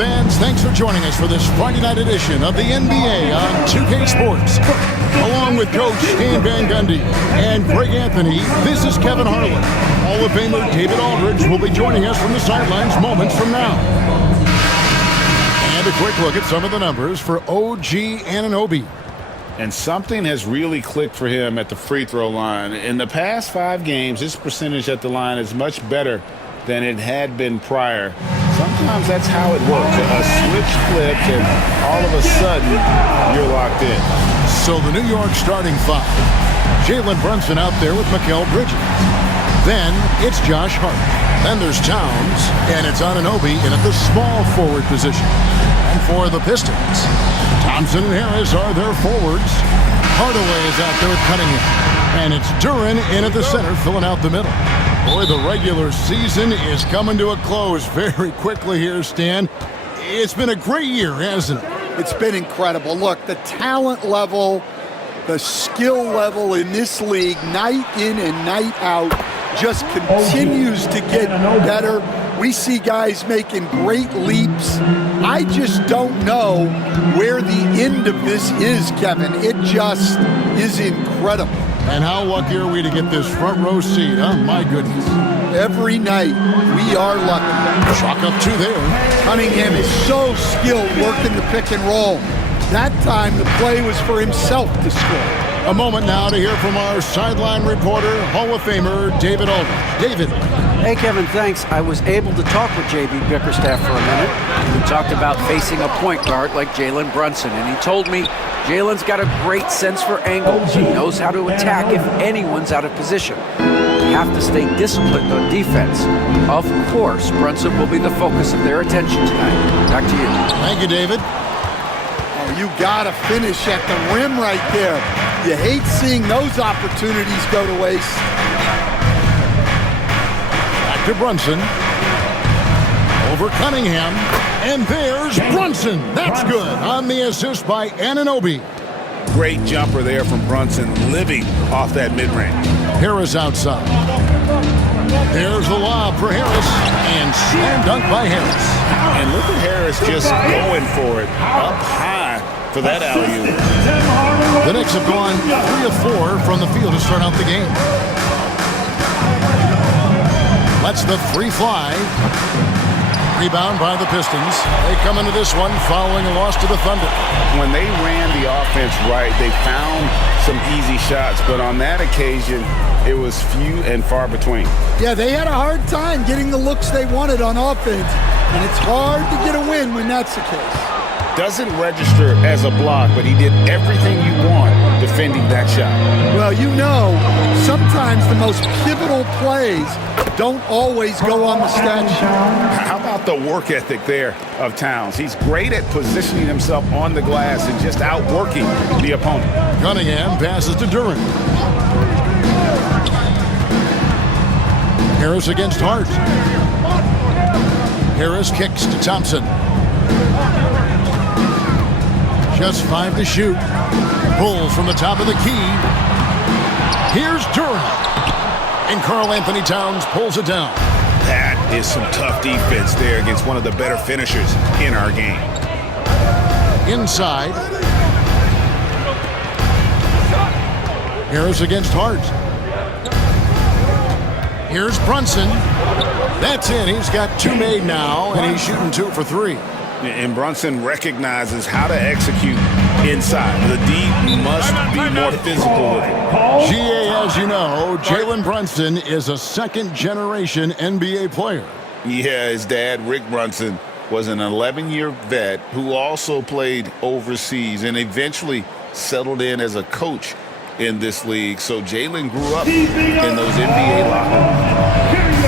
fans, thanks for joining us for this Friday night edition of the NBA on 2K Sports. Along with Coach Stan Van Gundy and Greg Anthony, this is Kevin Harlan. Hall of Famer David Aldridge will be joining us from the sidelines moments from now. And a quick look at some of the numbers for OG Anunoby. And something has really clicked for him at the free throw line. In the past 5 games, his percentage at the line is much better than it had been prior. Sometimes that's how it works. A switch flips and all of a sudden you're locked in. So the New York starting 5. Jalen Brunson out there with Mikal Bridges. Then it's Josh Hart. Then there's Towns, and it's Anunoby in at the small forward position. And for the Pistons, Thompson and Harris are their forwards. Hardaway is out there with Cunningham. And it's Duren in at the center, filling out the middle. Boy, the regular season is coming to a close very quickly here, Stan. It's been a great year, hasn't it? It's been incredible. Look, the talent level, the skill level in this league, night in and night out, just continues to get better. We see guys making great leaps. I just don't know where the end of this is, Kevin. It just is incredible. And how lucky are we to get this front row seat, huh? My goodness. Every night, we are lucky. Chalk up 2 there. Cunningham is so skilled working the pick and roll. That time, the play was for himself to score. A moment now to hear from our sideline reporter, Hall of Famer David Aldridge. David. Hey, Kevin, thanks. I was able to talk with J.B. Bickerstaff for a minute. We talked about facing a point guard like Jalen Brunson, and he told me Jalen's got a great sense for angles. He knows how to attack if anyone's out of position. You have to stay disciplined on defense. Of course, Brunson will be the focus of their attention tonight. Back to you. Thank you, David. Oh, you got to finish at the rim right there. You hate seeing those opportunities go to waste. Back to Brunson. Over Cunningham. And there's Brunson. That's good on the assist by Anunoby. Great jumper there from Brunson, living off that mid-range. Harris outside. There's the lob for Harris. And slam dunk by Harris. And look at Harris just going for it up high for that alley-oop. The Knicks have gone 3 of 4 from the field to start out the game. Lets the 3 fly. Rebound by the Pistons. They come into this one following a loss to the Thunder. When they ran the offense right, they found some easy shots, but on that occasion, it was few and far between. Yeah, they had a hard time getting the looks they wanted on offense, and it's hard to get a win when that's the case. Doesn't register as a block, but he did everything you want defending that shot. Well, you know, sometimes the most pivotal plays don't always go on the stat sheet. How about the work ethic there of Towns? He's great at positioning himself on the glass and just outworking the opponent. Cunningham passes to Duren. Harris against Hart. Harris kicks to Thompson. Just 5 to shoot. Pulls from the top of the key. Here's Duren. And Karl Anthony Towns pulls it down. That is some tough defense there against one of the better finishers in our game. Inside. Harris against Hart. Here's Brunson. That's in. He's got 2 made now, and he's shooting 2 for 3. And Brunson recognizes how to execute inside. The D must be more physical with it. GA, as you know, Jalen Brunson is a second-generation NBA player. Yeah, his dad, Rick Brunson, was an 11-year vet who also played overseas and eventually settled in as a coach in this league. So Jalen grew up in those NBA locker rooms.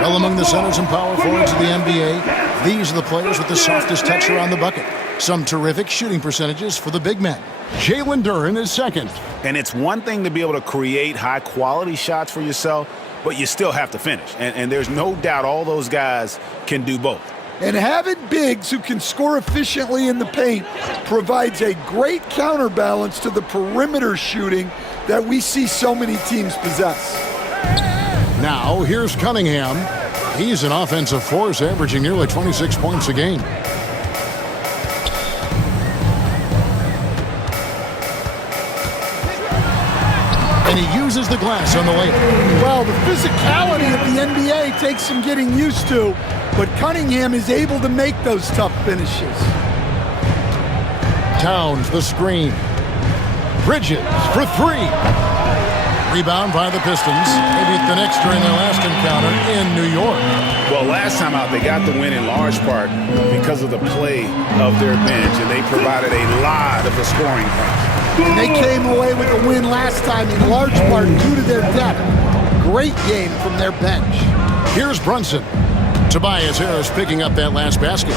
Well, among the centers and power forwards of the NBA, these are the players with the softest touch around the bucket. Some terrific shooting percentages for the big men. Jalen Duren is second. And it's one thing to be able to create high-quality shots for yourself, but you still have to finish. And there's no doubt all those guys can do both. And having bigs who can score efficiently in the paint provides a great counterbalance to the perimeter shooting that we see so many teams possess. Now, here's Cunningham. He's an offensive force, averaging nearly 26 points a game. And he uses the glass on the layup. Well, the physicality of the NBA takes some getting used to, but Cunningham is able to make those tough finishes. Towns, the screen. Bridges for three. Rebound by the Pistons. They beat the Knicks during their last encounter in New York. Well, last time out, they got the win in large part because of the play of their bench, and they provided a lot of the scoring points. And they came away with a win last time in large part due to their depth. Great game from their bench. Here's Brunson. Tobias Harris picking up that last basket.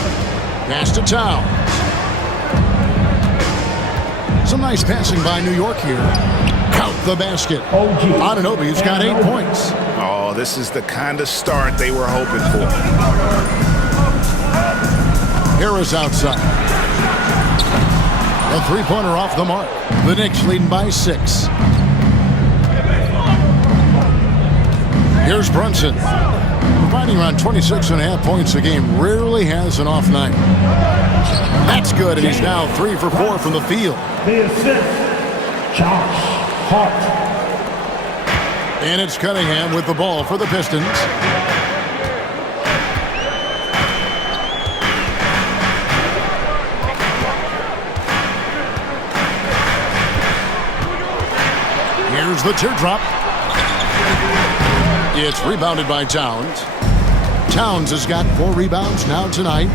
Pass to Towns. Some nice passing by New York here. Count the basket. Anunoby's got 8 points. Oh, this is the kind of start they were hoping for. Harris outside. A three-pointer off the mark. The Knicks leading by 6. Here's Brunson. Providing around 26.5 points a game. Rarely has an off night. That's good, and he's now 3 for 4 from the field. The assist, Josh Hart. And it's Cunningham with the ball for the Pistons. Here's the teardrop. It's rebounded by Towns. Towns has got 4 rebounds now tonight.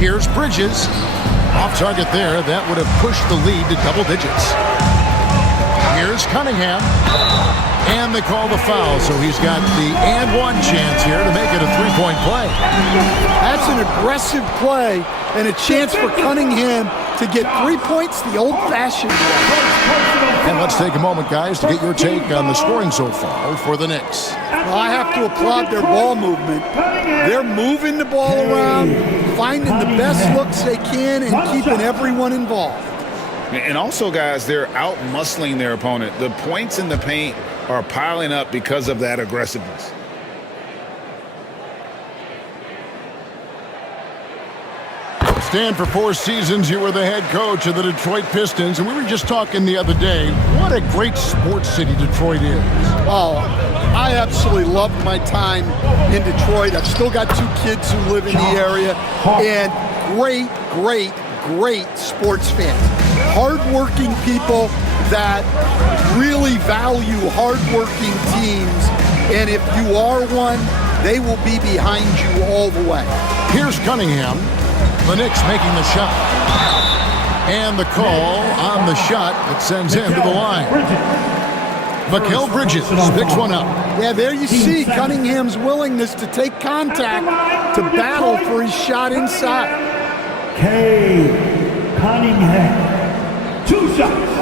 Here's Bridges. Off target there. That would have pushed the lead to double digits. Here's Cunningham. And they call the foul, so he's got the and one chance here to make it a 3-point play. That's an aggressive play and a chance for Cunningham to get 3 points the old-fashioned way. And let's take a moment, guys, to get your take on the scoring so far for the Knicks. Well, I have to applaud their ball movement. They're moving the ball around, finding the best looks they can, and keeping everyone involved. And also, guys, they're out-muscling their opponent. The points in the paint are piling up because of that aggressiveness. Stan, for 4 seasons, you were the head coach of the Detroit Pistons, and we were just talking the other day, what a great sports city Detroit is. Oh, I absolutely loved my time in Detroit. I've still got 2 kids who live in the area, and great sports fans. Hardworking people that really value hardworking teams, and if you are one, they will be behind you all the way. Here's Cunningham. The Knicks making the shot. And the call on the shot that sends him to the line. Mikal Bridges picks one up. Yeah, there you see Cunningham's willingness to take contact, to battle for his shot inside. Cunningham, 2 shots.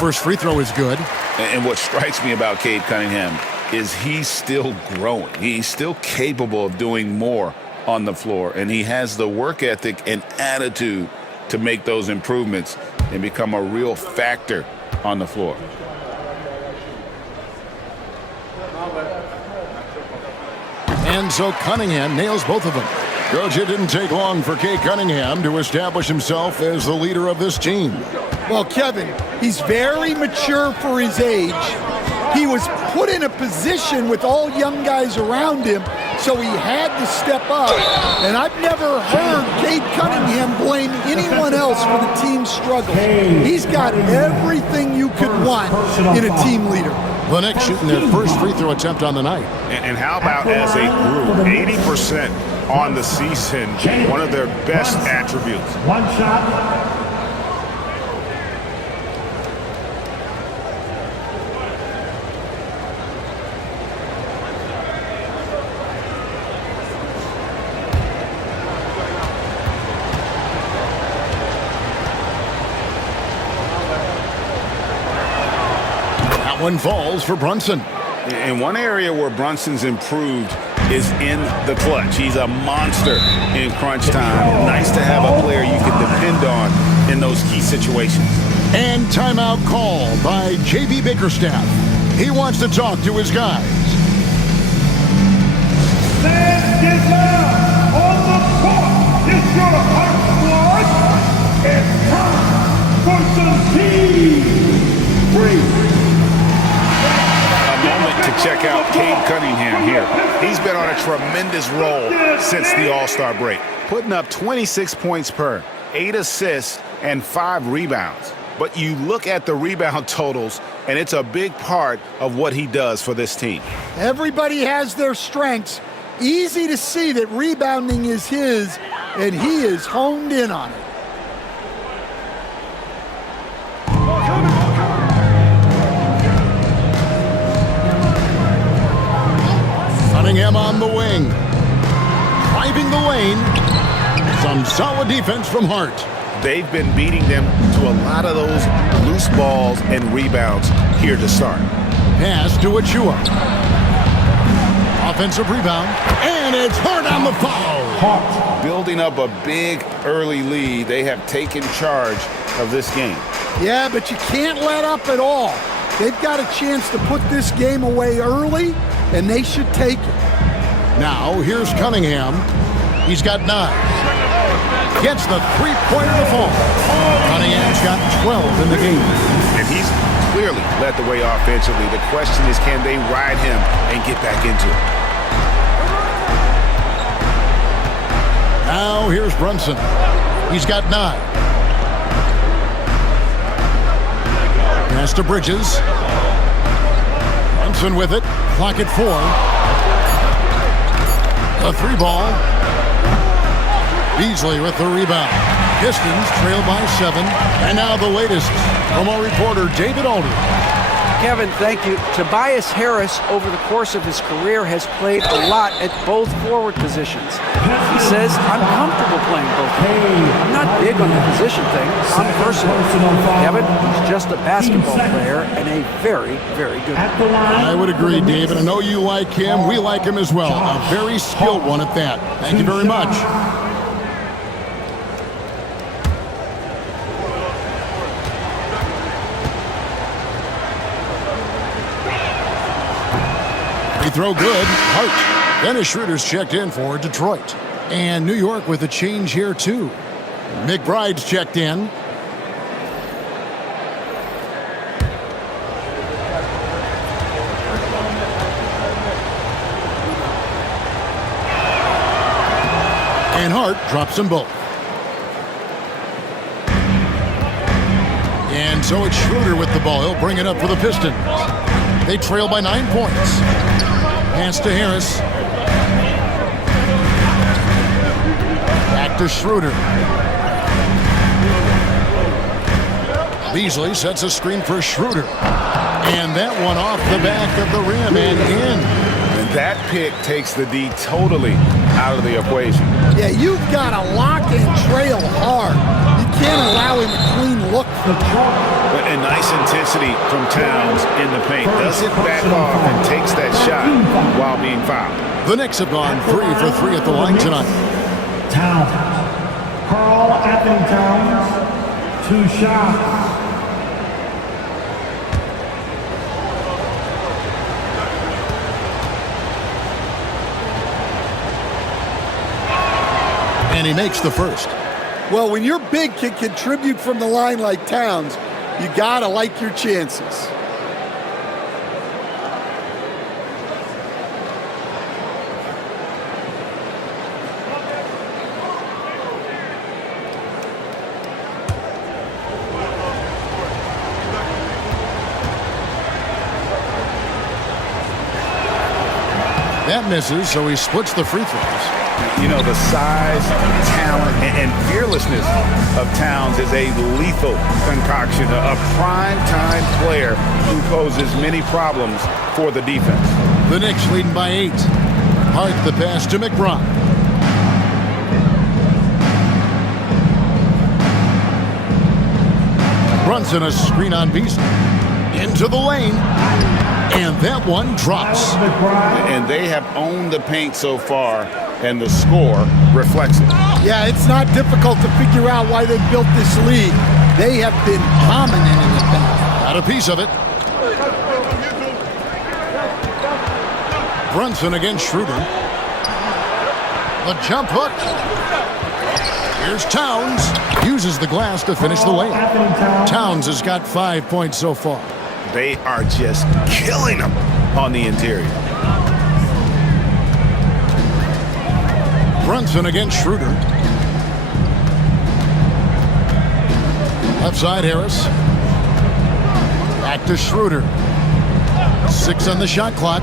First free throw is good. And what strikes me about Cade Cunningham is he's still growing. He's still capable of doing more on the floor, and he has the work ethic and attitude to make those improvements and become a real factor on the floor. And so Cunningham nails both of them. Coach, it didn't take long for Cade Cunningham to establish himself as the leader of this team. Well, Kevin, he's very mature for his age. He was put in a position with all young guys around him, so he had to step up. And I've never heard Cade Cunningham blame anyone else for the team's struggles. He's got everything you could want in a team leader. The Knicks shooting their first free throw attempt on the night. And how about as a group, 80% on the season, one of their best attributes. 1 shot. That one falls for Brunson. And one area where Brunson's improved is in the clutch. He's a monster in crunch time. Nice to have a player you can depend on in those key situations. And timeout call by J.B. Bickerstaff. He wants to talk to his guys. Let's get down on the court. It's your hot squad. It's time for some team free. Moment to check out Cade Cunningham here. He's been on a tremendous roll since the All-Star break, putting up 26 points per, 8 assists, and 5 rebounds. But you look at the rebound totals, and it's a big part of what he does for this team. Everybody has their strengths. Easy to see that rebounding is his, and he is honed in on it. Cunningham on the wing. Driving the lane. Some solid defense from Hart. They've been beating them to a lot of those loose balls and rebounds here to start. Pass to Achua. Offensive rebound. And it's Hart on the foul. Building up a big early lead, they have taken charge of this game. Yeah, but you can't let up at all. They've got a chance to put this game away early, and they should take it. Now, here's Cunningham. He's got 9. Gets the three-pointer to fall. Cunningham's got 12 in the game. And he's clearly led the way offensively. The question is, can they ride him and get back into it? Now, here's Brunson. He's got 9. Pass to Bridges. Brunson with it. Clock at 4. A 3-ball. Beasley with the rebound. Pistons trail by 7. And now the latest from our reporter, David Aldridge. Kevin, thank you. Tobias Harris, over the course of his career, has played a lot at both forward positions. He says, I'm comfortable playing both. I'm not big on the position thing. I'm versatile. Kevin, he's just a basketball player and a very, very good one. I would agree, David. I know you like him. We like him as well. A very skilled one at that. Thank you very much. Free throw good. Hart. Dennis Schroeder's checked in for Detroit. And New York with a change here, too. McBride's checked in. And Hart drops them both. And so it's Schroeder with the ball. He'll bring it up for the Pistons. They trail by 9 points. Pass to Harris. Back to Schroeder. Beasley sets a screen for Schroeder. And that one off the back of the rim and in. And that pick takes the D totally out of the equation. Yeah, you've got to lock and trail hard. You can't allow him a clean look. And nice intensity from Towns in the paint. Doesn't back off and takes that shot while being fouled. The Knicks have gone 3 for 3 at the line tonight. Towns. Carl Anthony Towns. 2 shots. And he makes the first. Well, when your big can contribute from the line like Towns, you got to like your chances. That misses, so he splits the free throws. You know, the size, talent, and fearlessness of Towns is a lethal concoction, a prime-time player who poses many problems for the defense. The Knicks leading by 8. Hart the pass to McBride. Brunson a screen on Beasley. Into the lane. And that one drops. And they have owned the paint so far, and the score reflects it. Yeah, it's not difficult to figure out why they built this league. They have been dominant in the paint. Got a piece of it. Brunson against Schroeder. The jump hook. Here's Towns. Uses the glass to finish the layup. Towns has got 5 points so far. They are just killing them on the interior. Brunson against Schroeder. Left side, Harris. Back to Schroeder. 6 on the shot clock.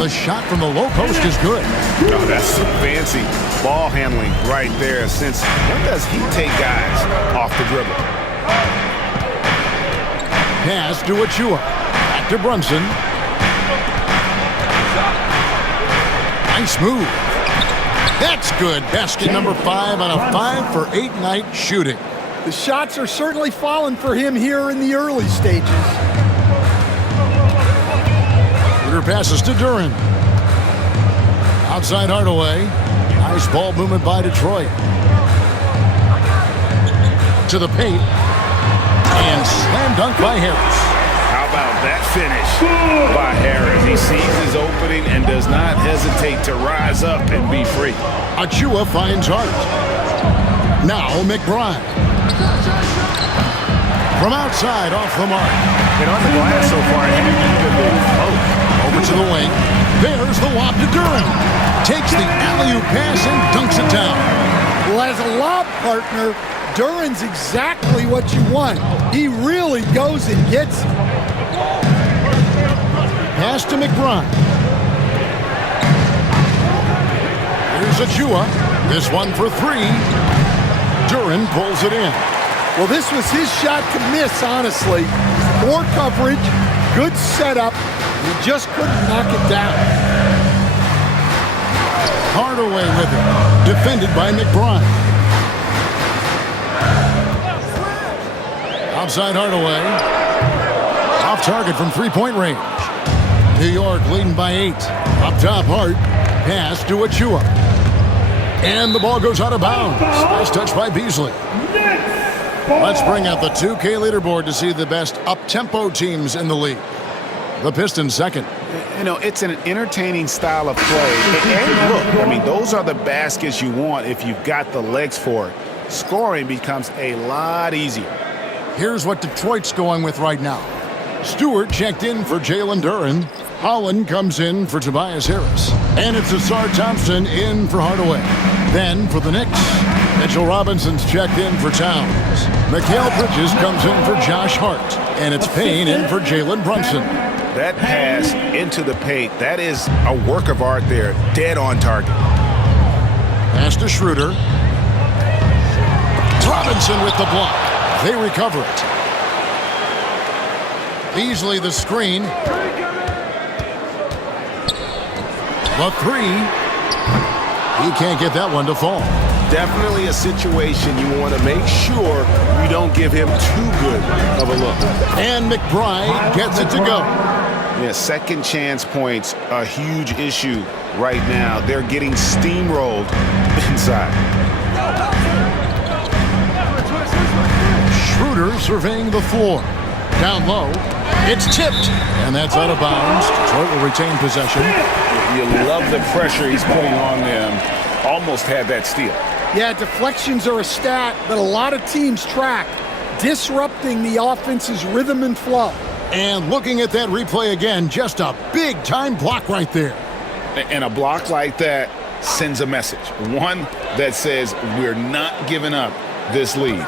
The shot from the low post is good. Oh, that's some fancy ball handling right there. Since when does he take guys off the dribble? Pass to Achua. Back to Brunson. Nice move. That's good. Basket number 5 on a 5 for 8 night shooting. The shots are certainly falling for him here in the early stages. Shooter passes to Duren. Outside Hardaway. Nice ball movement by Detroit. To the paint. And slam dunk by Harris. How about that finish by Harris? He sees his opening and does not hesitate to rise up and be free. Achua finds Hart. Now McBride. From outside, off the mark. And on the glass so far, he even been close. Over to the wing. There's the lob to Duren. Takes the alley-oop pass and dunks it down. Well, as a lob partner, Duren's exactly what you want. He really goes and gets it. Pass to McBride. Here's Achua. This one for 3. Duren pulls it in. Well, this was his shot to miss, honestly. Poor coverage, good setup. He just couldn't knock it down. Hardaway with it. Defended by McBride. Outside Hardaway. Off target from three-point range. New York leading by 8. Up top, Hart. Pass to Achua. And the ball goes out of bounds. Nice touch by Beasley. Let's bring out the 2K leaderboard to see the best up-tempo teams in the league. The Pistons second. You know, it's an entertaining style of play. And look, I mean, those are the baskets you want if you've got the legs for it. Scoring becomes a lot easier. Here's what Detroit's going with right now. Stewart checked in for Jalen Duren. Holland comes in for Tobias Harris. And it's Asar Thompson in for Hardaway. Then for the Knicks, Mitchell Robinson's checked in for Towns. Mikal Bridges comes in for Josh Hart. And it's Payne in for Jalen Brunson. That pass into the paint, that is a work of art there. Dead on target. Pass to Schroeder. Robinson with the block. They recover it. Beasley the screen. The 3. He can't get that one to fall. Definitely a situation you want to make sure you don't give him too good of a look. And McBride gets it to go. Yeah, second chance points, a huge issue right now. They're getting steamrolled inside. Schroeder surveying the floor. Down low. It's tipped. And that's out of bounds. Detroit will retain possession. You love the pressure he's putting on them. Almost had that steal. Yeah, deflections are a stat that a lot of teams track, disrupting the offense's rhythm and flow. And looking at that replay again, just a big-time block right there. And a block like that sends a message. One that says we're not giving up this lead.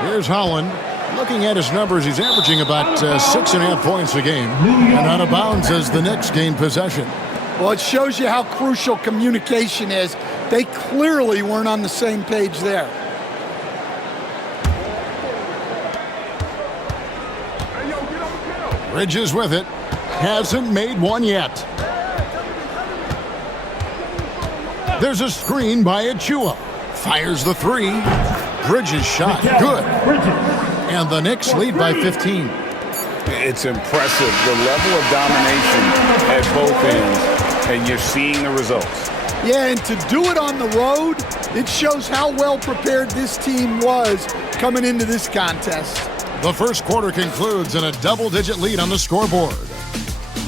Here's Holland. Looking at his numbers, he's averaging about 6.5 points a game. And out of bounds as the Knicks gain possession. Well, it shows you how crucial communication is. They clearly weren't on the same page there. Bridges with it. Hasn't made one yet. There's a screen by Achua. Fires the 3. Bridges shot. Good. And the Knicks lead by 15. It's impressive, the level of domination at both ends, and you're seeing the results. Yeah, and to do it on the road, it shows how well prepared this team was coming into this contest. The first quarter concludes in a double-digit lead on the scoreboard.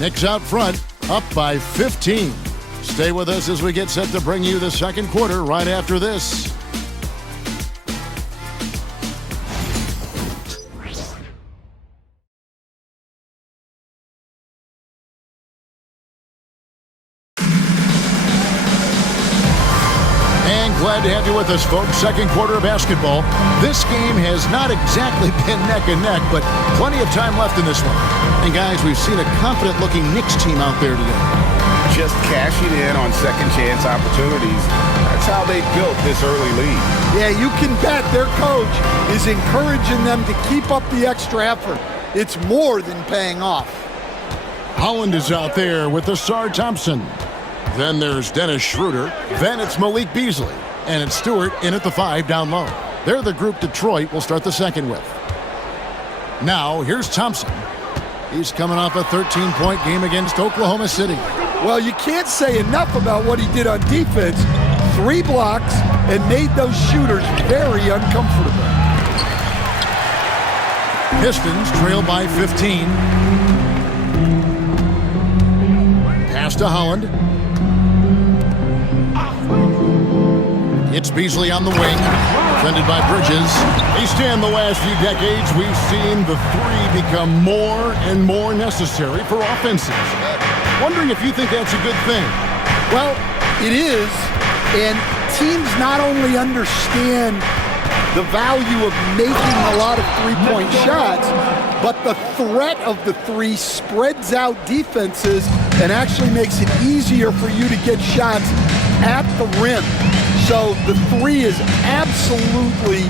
Knicks out front, up by 15. Stay with us as we get set to bring you the second quarter right after this. Glad to have you with us, folks. Second quarter of basketball. This game has not exactly been neck and neck, but plenty of time left in this one. And guys, we've seen a confident-looking Knicks team out there today. Just cashing in on second chance opportunities. That's how they built this early lead. Yeah, you can bet their coach is encouraging them to keep up the extra effort. It's more than paying off. Holland is out there with Asar Thompson. Then there's Dennis Schroeder. Then it's Malik Beasley. And it's Stewart in at the 5 down low. They're the group Detroit will start the second with. Now, here's Thompson. He's coming off a 13-point game against Oklahoma City. Well, you can't say enough about what he did on defense. 3 blocks and made those shooters very uncomfortable. Pistons trail by 15. Pass to Holland. It's Beasley on the wing, defended by Bridges. They stand the last few decades. We've seen the 3 become more and more necessary for offenses. Wondering if you think that's a good thing. Well, it is, and teams not only understand the value of making a lot of three-point shots, but the threat of the 3 spreads out defenses and actually makes it easier for you to get shots at the rim. So the 3 is absolutely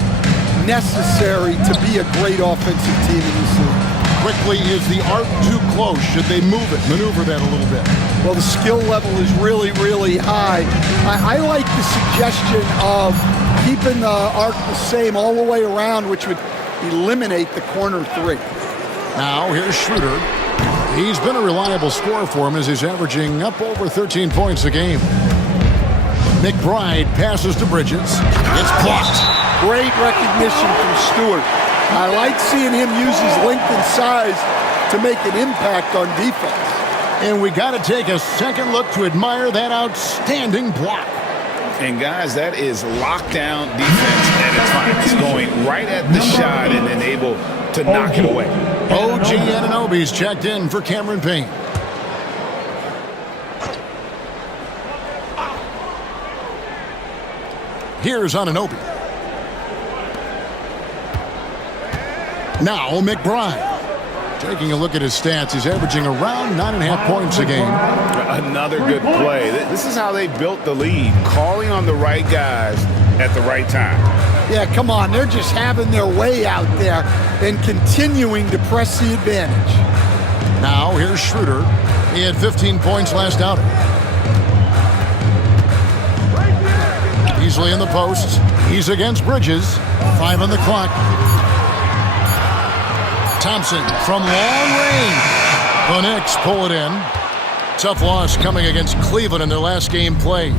necessary to be a great offensive team in this league. Quickly, is the arc too close? Should they move it, maneuver that a little bit? Well, the skill level is really, really high. I like the suggestion of keeping the arc the same all the way around, which would eliminate the corner 3. Now, here's Schroeder. He's been a reliable scorer for him as he's averaging up over 13 points a game. McBride passes to Bridges. It's blocked. Great recognition from Stewart. I like seeing him use his length and size to make an impact on defense. And we got to take a second look to admire that outstanding block. And guys, that is lockdown defense at its finest. Going right at the shot and then able to knock it away. OG Anunoby's checked in for Cameron Payne. Here's Anunoby. Now McBride. Taking a look at his stats, he's averaging around 9.5 points a game. Another good play. This is how they built the lead, calling on the right guys at the right time. Yeah, come on. They're just having their way out there and continuing to press the advantage. Now here's Schroeder. He had 15 points last outing. Beasley in the post. He's against Bridges. 5 on the clock. Thompson from long range. The Knicks pull it in. Tough loss coming against Cleveland in their last game played.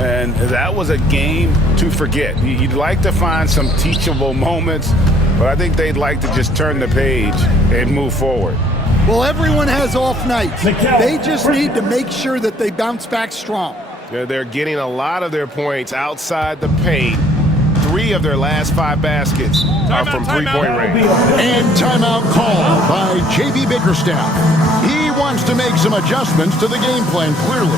And that was a game to forget. You'd like to find some teachable moments, but I think they'd like to just turn the page and move forward. Well, everyone has off nights. They just need to make sure that they bounce back strong. They're getting a lot of their points outside the paint. 3 of their last 5 baskets are from three-point range. And timeout called by J.B. Bickerstaff. He wants to make some adjustments to the game plan, clearly.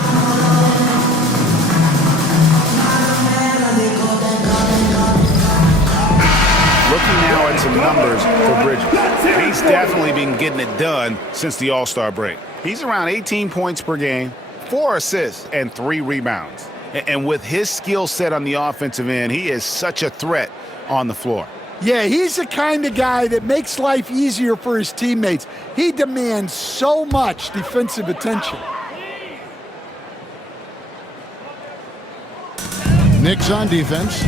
Looking now at some numbers for Bridges. He's definitely been getting it done since the All-Star break. He's around 18 points per game, 4 assists, and 3 rebounds. And with his skill set on the offensive end, he is such a threat on the floor. Yeah, he's the kind of guy that makes life easier for his teammates. He demands so much defensive attention. Knicks on defense.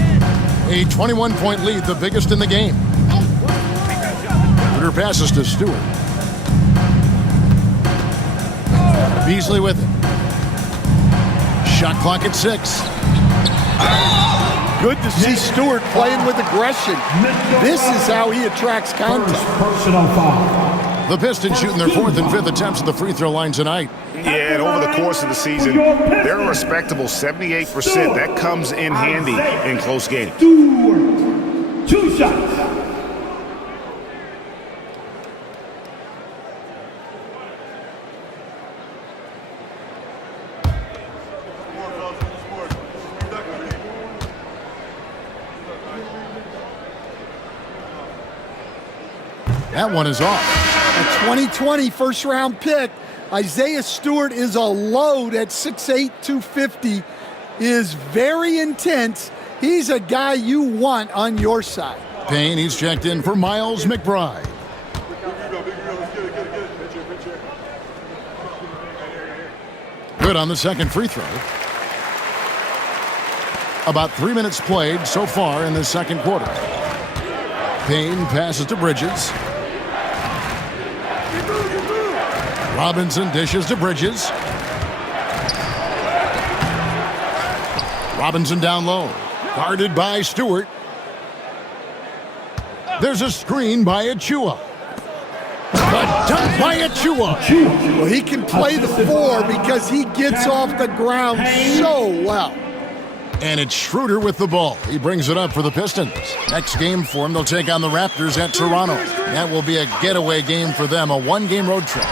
A 21-point lead, the biggest in the game. Schroeder passes to Stewart. Beasley with it. Shot clock at 6. Good to see Stewart playing with aggression. This is how he attracts contact. Personal foul. The Pistons shooting their 4th and 5th attempts at the free throw line tonight. Yeah, and over the course of the season, they're a respectable 78%. That comes in handy in close games. Stewart. 2 shots. That one is off. A 2020 first-round pick. Isaiah Stewart is a load at 6'8", 250. Is very intense. He's a guy you want on your side. Payne, he's checked in for Miles McBride. Good on the second free throw. About 3 minutes played so far in the second quarter. Payne passes to Bridges. Robinson dishes to Bridges. Robinson down low. Guarded by Stewart. There's a screen by Achua. A dunk by Achua. Well, he can play the 4 because he gets off the ground so well. And it's Schroeder with the ball. He brings it up for the Pistons. Next game for them, they'll take on the Raptors at Toronto. That will be a getaway game for them, a 1-game road trip.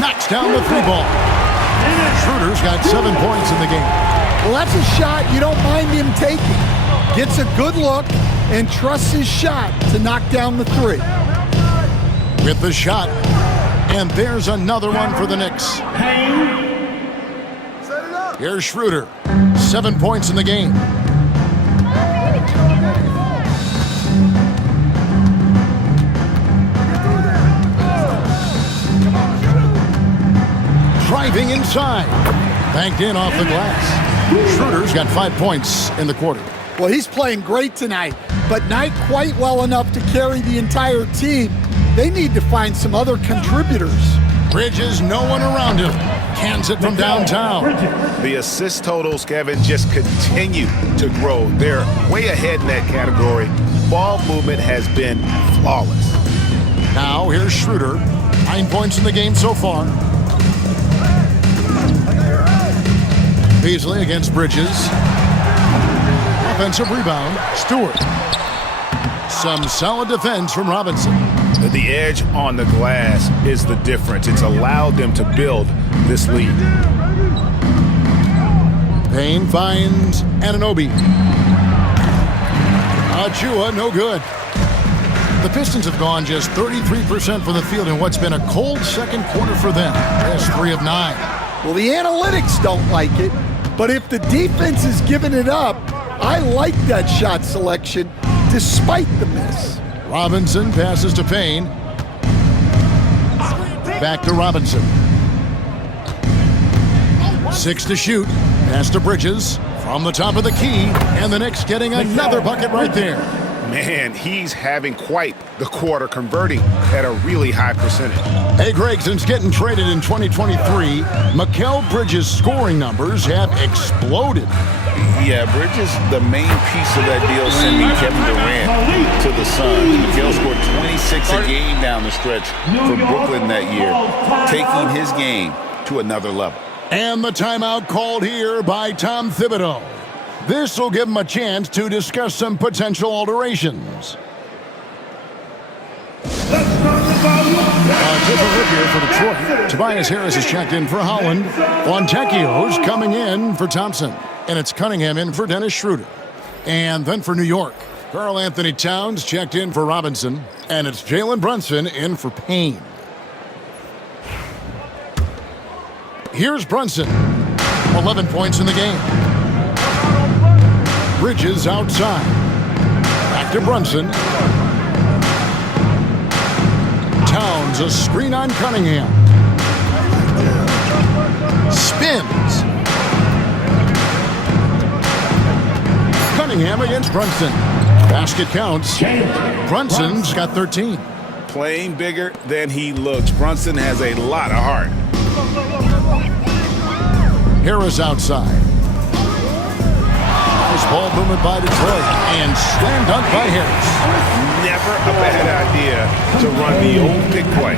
Knocks down the 3 ball. Schroeder's got 7 points in the game. Well, that's a shot you don't mind him taking. Gets a good look and trusts his shot to knock down the 3. With the shot. And there's another one for the Knicks. Here's Schroeder. 7 points in the game. Driving inside. Banked in off the glass. Schroeder's got 5 points in the quarter. Well, he's playing great tonight, but not quite well enough to carry the entire team. They need to find some other contributors. Bridges, no one around him. Cans it from downtown. The assist totals, Kevin, just continue to grow. They're way ahead in that category. Ball movement has been flawless. Now here's Schroeder. 9 points in the game so far. Beasley against Bridges. Offensive rebound. Stewart. Some solid defense from Robinson. The edge on the glass is the difference. It's allowed them to build this lead. Payne finds Anunoby. Achua, no good. The Pistons have gone just 33% from the field in what's been a cold second quarter for them. That's 3 of 9. Well, the analytics don't like it, but if the defense is giving it up, I like that shot selection despite the miss. Robinson passes to Payne. Back to Robinson. 6 to shoot. Pass to Bridges from the top of the key, and the Knicks getting another bucket right there. Man, he's having quite the quarter, converting at a really high percentage. Hey, Greg, since getting traded in 2023, Mikal Bridges' scoring numbers have exploded. Yeah, Bridges, the main piece of that deal, sending Kevin Durant to the Suns. Mikal scored 26 a game down the stretch for Brooklyn that year, taking his game to another level. And the timeout called here by Tom Thibodeau. This will give him a chance to discuss some potential alterations. Different look here for Detroit. Tobias Harris is checked in for Holland. Fontecchio's coming in for Thompson. And it's Cunningham in for Dennis Schroeder. And then for New York, Karl Anthony Towns checked in for Robinson. And it's Jalen Brunson in for Payne. Here's Brunson. 11 points in the game. Bridges outside. Back to Brunson. Towns, a screen on Cunningham. Spins. Cunningham against Brunson. Basket counts. Brunson's got 13. playing bigger than he looks. Brunson has a lot of heart. Harris outside. Nice ball movement by Detroit. And slam dunk by Harris. Never a bad idea to run the old pick play.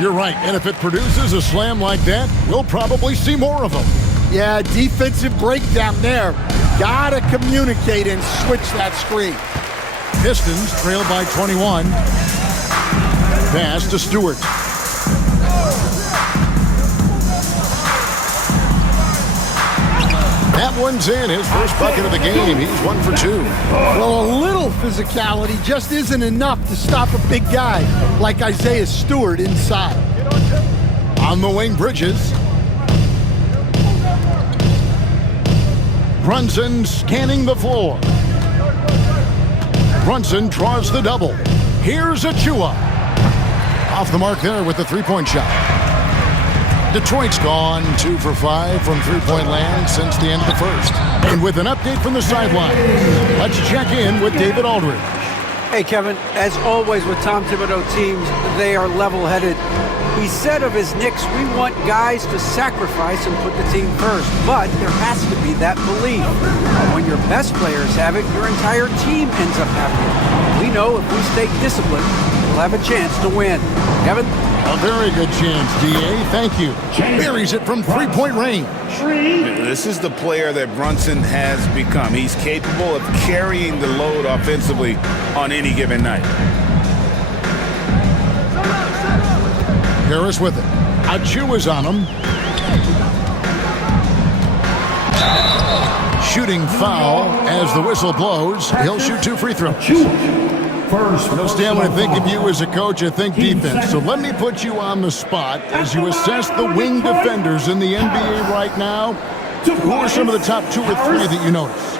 You're right. And if it produces a slam like that, we'll probably see more of them. Yeah, defensive breakdown there. Gotta communicate and switch that screen. Pistons trail by 21. Pass to Stewart. That one's in. His first bucket of the game. He's 1 for 2. Well, a little physicality just isn't enough to stop a big guy like Isaiah Stewart inside. On the wing, Bridges. Brunson scanning the floor. Brunson draws the double. Here's Achua. Off the mark there with the three-point shot. Detroit's gone 2 for 5 from three-point land since the end of the first. And with an update from the sideline, let's check in with David Aldridge. Hey, Kevin, as always with Tom Thibodeau teams, they are level-headed. He said of his Knicks, we want guys to sacrifice and put the team first, but there has to be that belief. When your best players have it, your entire team ends up having it. We know if we stay disciplined, we'll have a chance to win. Kevin? A very good chance, D.A. Thank you. Buries it from three-point range. This is the player that Brunson has become. He's capable of carrying the load offensively on any given night. Harris with it. Achua's on him. Shooting foul as the whistle blows. He'll shoot 2 free throws. Stan, when I think of you as a coach, I think defense. So let me put you on the spot as you assess the wing defenders in the NBA right now. Who are some of the top 2 or 3 that you notice?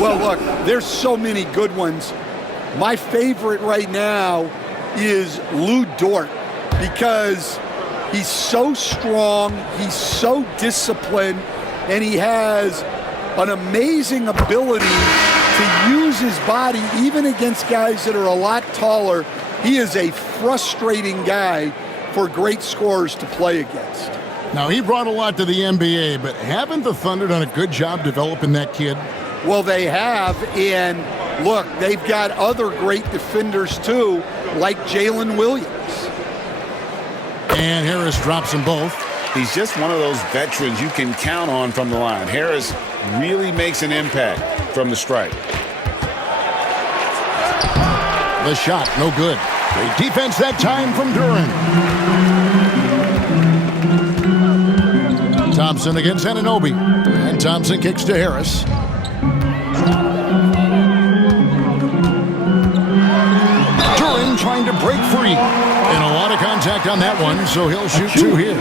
Well, look, there's so many good ones. My favorite right now is Lou Dort because he's so strong, he's so disciplined, and he has an amazing ability to use his body even against guys that are a lot taller. He is a frustrating guy for great scorers to play against. Now, he brought a lot to the NBA, but haven't the Thunder done a good job developing that kid? Well, they have, and look, they've got other great defenders too, like Jalen Williams. And Harris drops them both. He's just one of those veterans you can count on from the line. Harris really makes an impact from the stripe. The shot, no good. Great defense that time from Duran. Thompson against Anunoby. And Thompson kicks to Harris. Duran trying to break free. And a lot of contact on that one, so he'll shoot 2 here.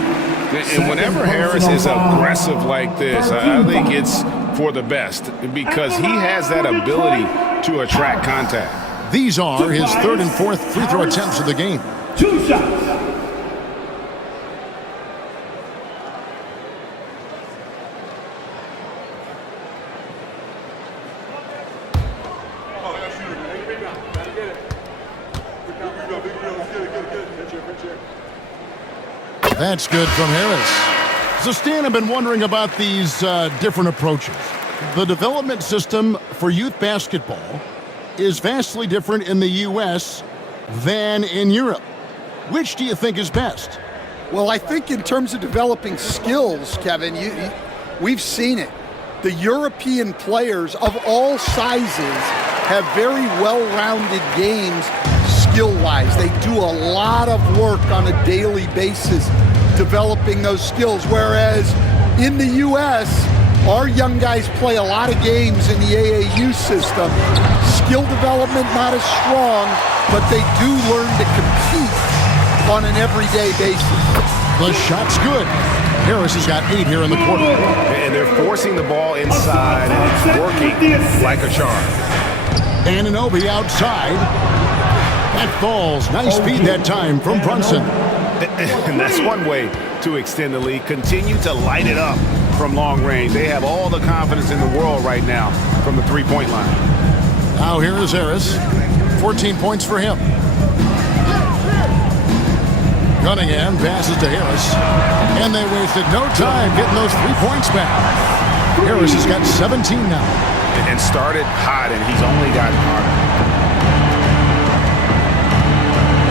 And whenever Harris is aggressive like this, I think it's for the best because he has that ability to attract contact. These are his 3rd and 4th free throw attempts of the game. 2 shots. That's good from Harris. So, Stan, I've been wondering about these different approaches. The development system for youth basketball is vastly different in the U.S. than in Europe. Which do you think is best? Well, I think in terms of developing skills, Kevin, we've seen it. The European players of all sizes have very well-rounded games skill-wise. They do a lot of work on a daily basis developing those skills, whereas in the U.S., our young guys play a lot of games in the AAU system. Skill development not as strong, but they do learn to compete on an everyday basis. The shot's good. Harris has got 8 here in the quarter. And they're forcing the ball inside, and it's working like a charm. Anunoby outside. That falls. Nice feed that time from Brunson. And that's one way to extend the lead. Continue to light it up from long range. They have all the confidence in the world right now from the three-point line. Now here is Harris. 14 points for him. Cunningham passes to Harris, and they wasted no time getting those 3 points back. Harris has got 17 now. And started hot, and he's only gotten hotter.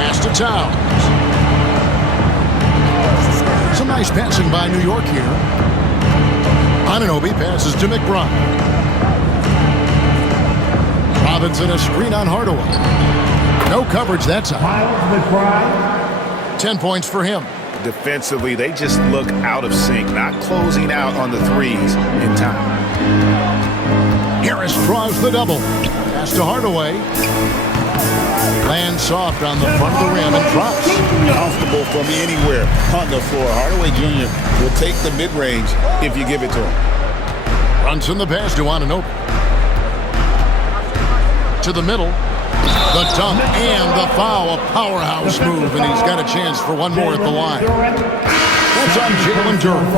Pass to Towns. Some nice passing by New York here. Anunoby passes to McBride. Robinson a screen on Hardaway. No coverage that time. 10 points for him. Defensively, they just look out of sync, not closing out on the threes in time. Harris draws the double. Pass to Hardaway. Lands soft on the front of the rim and drops. Comfortable from anywhere on the floor. Hardaway Jr. will take the mid-range if you give it to him. Runs in the pass to Anunoby. To the middle. The dunk and the foul. A powerhouse move, and he's got a chance for one more at the line. That's on Jalen Duren.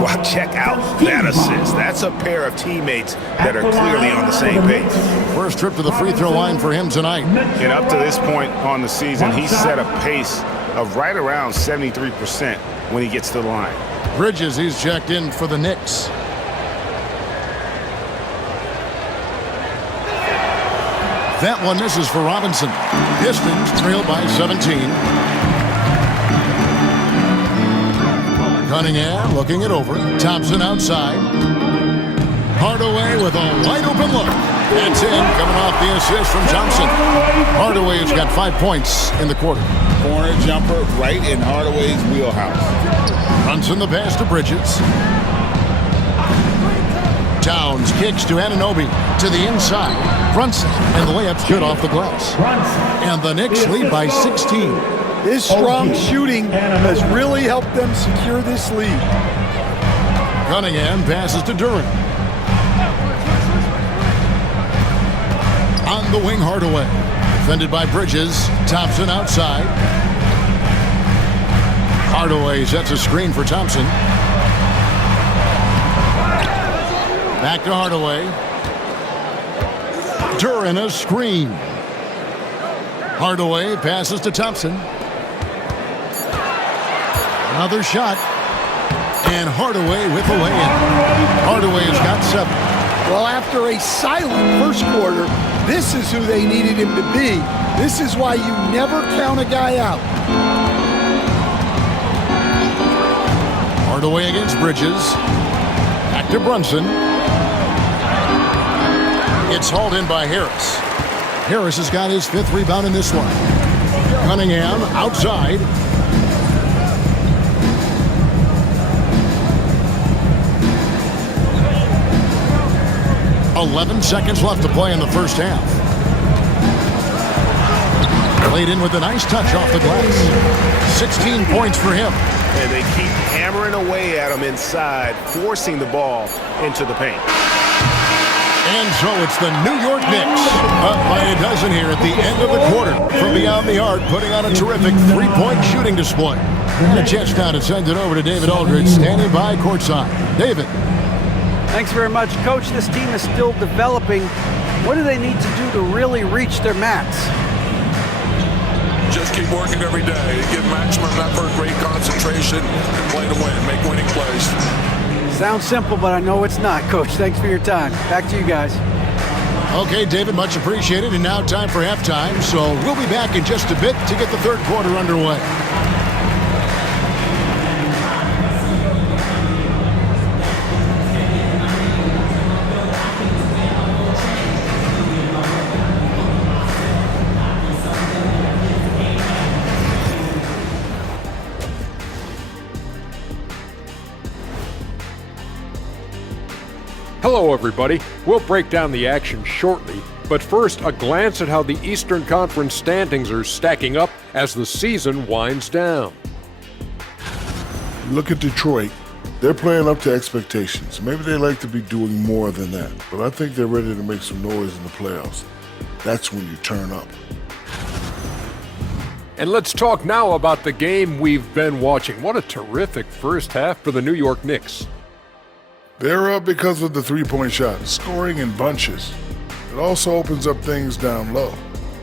Well, check out that assist. That's a pair of teammates that are clearly on the same page. First trip to the free throw line for him tonight. And up to this point on the season, he's set a pace of right around 73% when he gets to the line. Bridges, he's checked in for the Knicks. That one misses for Robinson. Pistons trail by 17. Cunningham looking it over. Thompson outside. Hardaway with a wide open look. That's in, coming off the assist from Thompson. Hardaway has got 5 points in the quarter. Corner jumper right in Hardaway's wheelhouse. Runs in the pass to Bridges. Towns kicks to Anunoby to the inside. Brunson, and the layup's good off the glass. And the Knicks lead by 16. His strong shooting has really helped them secure this lead. Cunningham passes to Duren. On the wing, Hardaway. Defended by Bridges. Thompson outside. Hardaway sets a screen for Thompson. Back to Hardaway. Duren a screen. Hardaway passes to Thompson. Another shot. And Hardaway with the lay-in. Hardaway has got 7. Well, after a silent first quarter, this is who they needed him to be. This is why you never count a guy out. Hardaway against Bridges. Back to Brunson. It's hauled in by Harris. Harris has got his 5th rebound in this one. Cunningham outside. "11 seconds left to play in the first half. Played in with a nice touch off the glass. 16 points for him. And they keep hammering away at him inside, forcing the ball into the paint. And so it's the New York Knicks up by a dozen here at the end of the quarter from beyond the arc, putting on a terrific 3-point shooting display. And a chance now to send it over to David Aldridge, standing by courtside. David. Thanks very much, Coach. This team is still developing. What do they need to do to really reach their max? Just keep working every day. Give maximum effort, great concentration, and play to win. Make winning plays. Sounds simple, but I know it's not, Coach. Thanks for your time. Back to you guys. Okay, David, much appreciated. And now time for halftime. So we'll be back in just a bit to get the third quarter underway. Hello, everybody. We'll break down the action shortly, but first, a glance at how the Eastern Conference standings are stacking up as the season winds down. Look at Detroit. They're playing up to expectations. Maybe they like to be doing more than that, but I think they're ready to make some noise in the playoffs. That's when you turn up. And let's talk now about the game we've been watching. What a terrific first half for the New York Knicks. They're up because of the three-point shot, scoring in bunches. It also opens up things down low.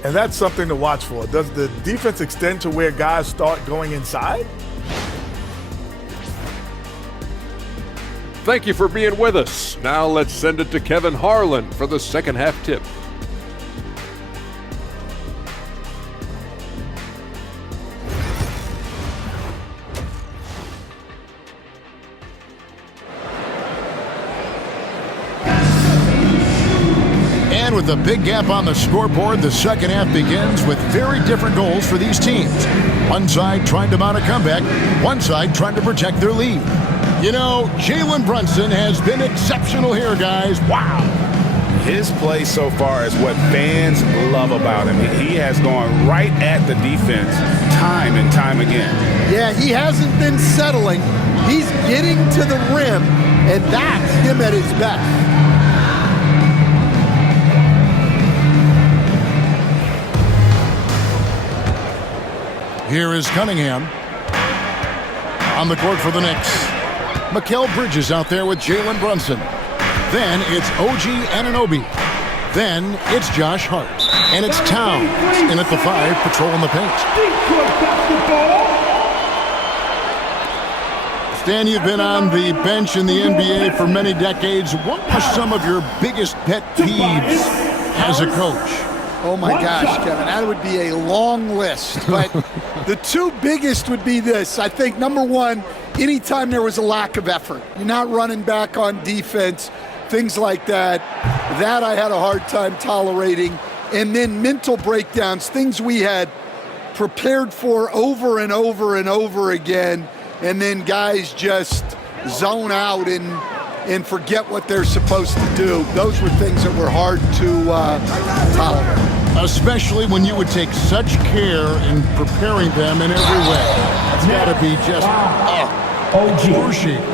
And that's something to watch for. Does the defense extend to where guys start going inside? Thank you for being with us. Now let's send it to Kevin Harlan for the second half tip. And with a big gap on the scoreboard, the second half begins with very different goals for these teams. One side trying to mount a comeback, one side trying to protect their lead. You know, Jalen Brunson has been exceptional here, guys. Wow. His play so far is what fans love about him. He has gone right at the defense time and time again. Yeah, he hasn't been settling. He's getting to the rim, and that's him at his best. Here is Cunningham on the court for the Knicks. Mikal Bridges out there with Jalen Brunson. Then it's OG Anunoby. Then it's Josh Hart. And it's Towns in at the 5, patrolling the paint. Stan, you've been on the bench in the NBA for many decades. What are some of your biggest pet peeves as a coach? Oh my gosh, Kevin, that would be a long list. But the two biggest would be this. I think number one, anytime there was a lack of effort, you're not running back on defense, things like that. That I had a hard time tolerating. And then mental breakdowns, things we had prepared for over and over and over again. And then guys just zone out and forget what they're supposed to do. Those were things that were hard to tolerate. Especially when you would take such care in preparing them in every way. It's got to be just excruciating.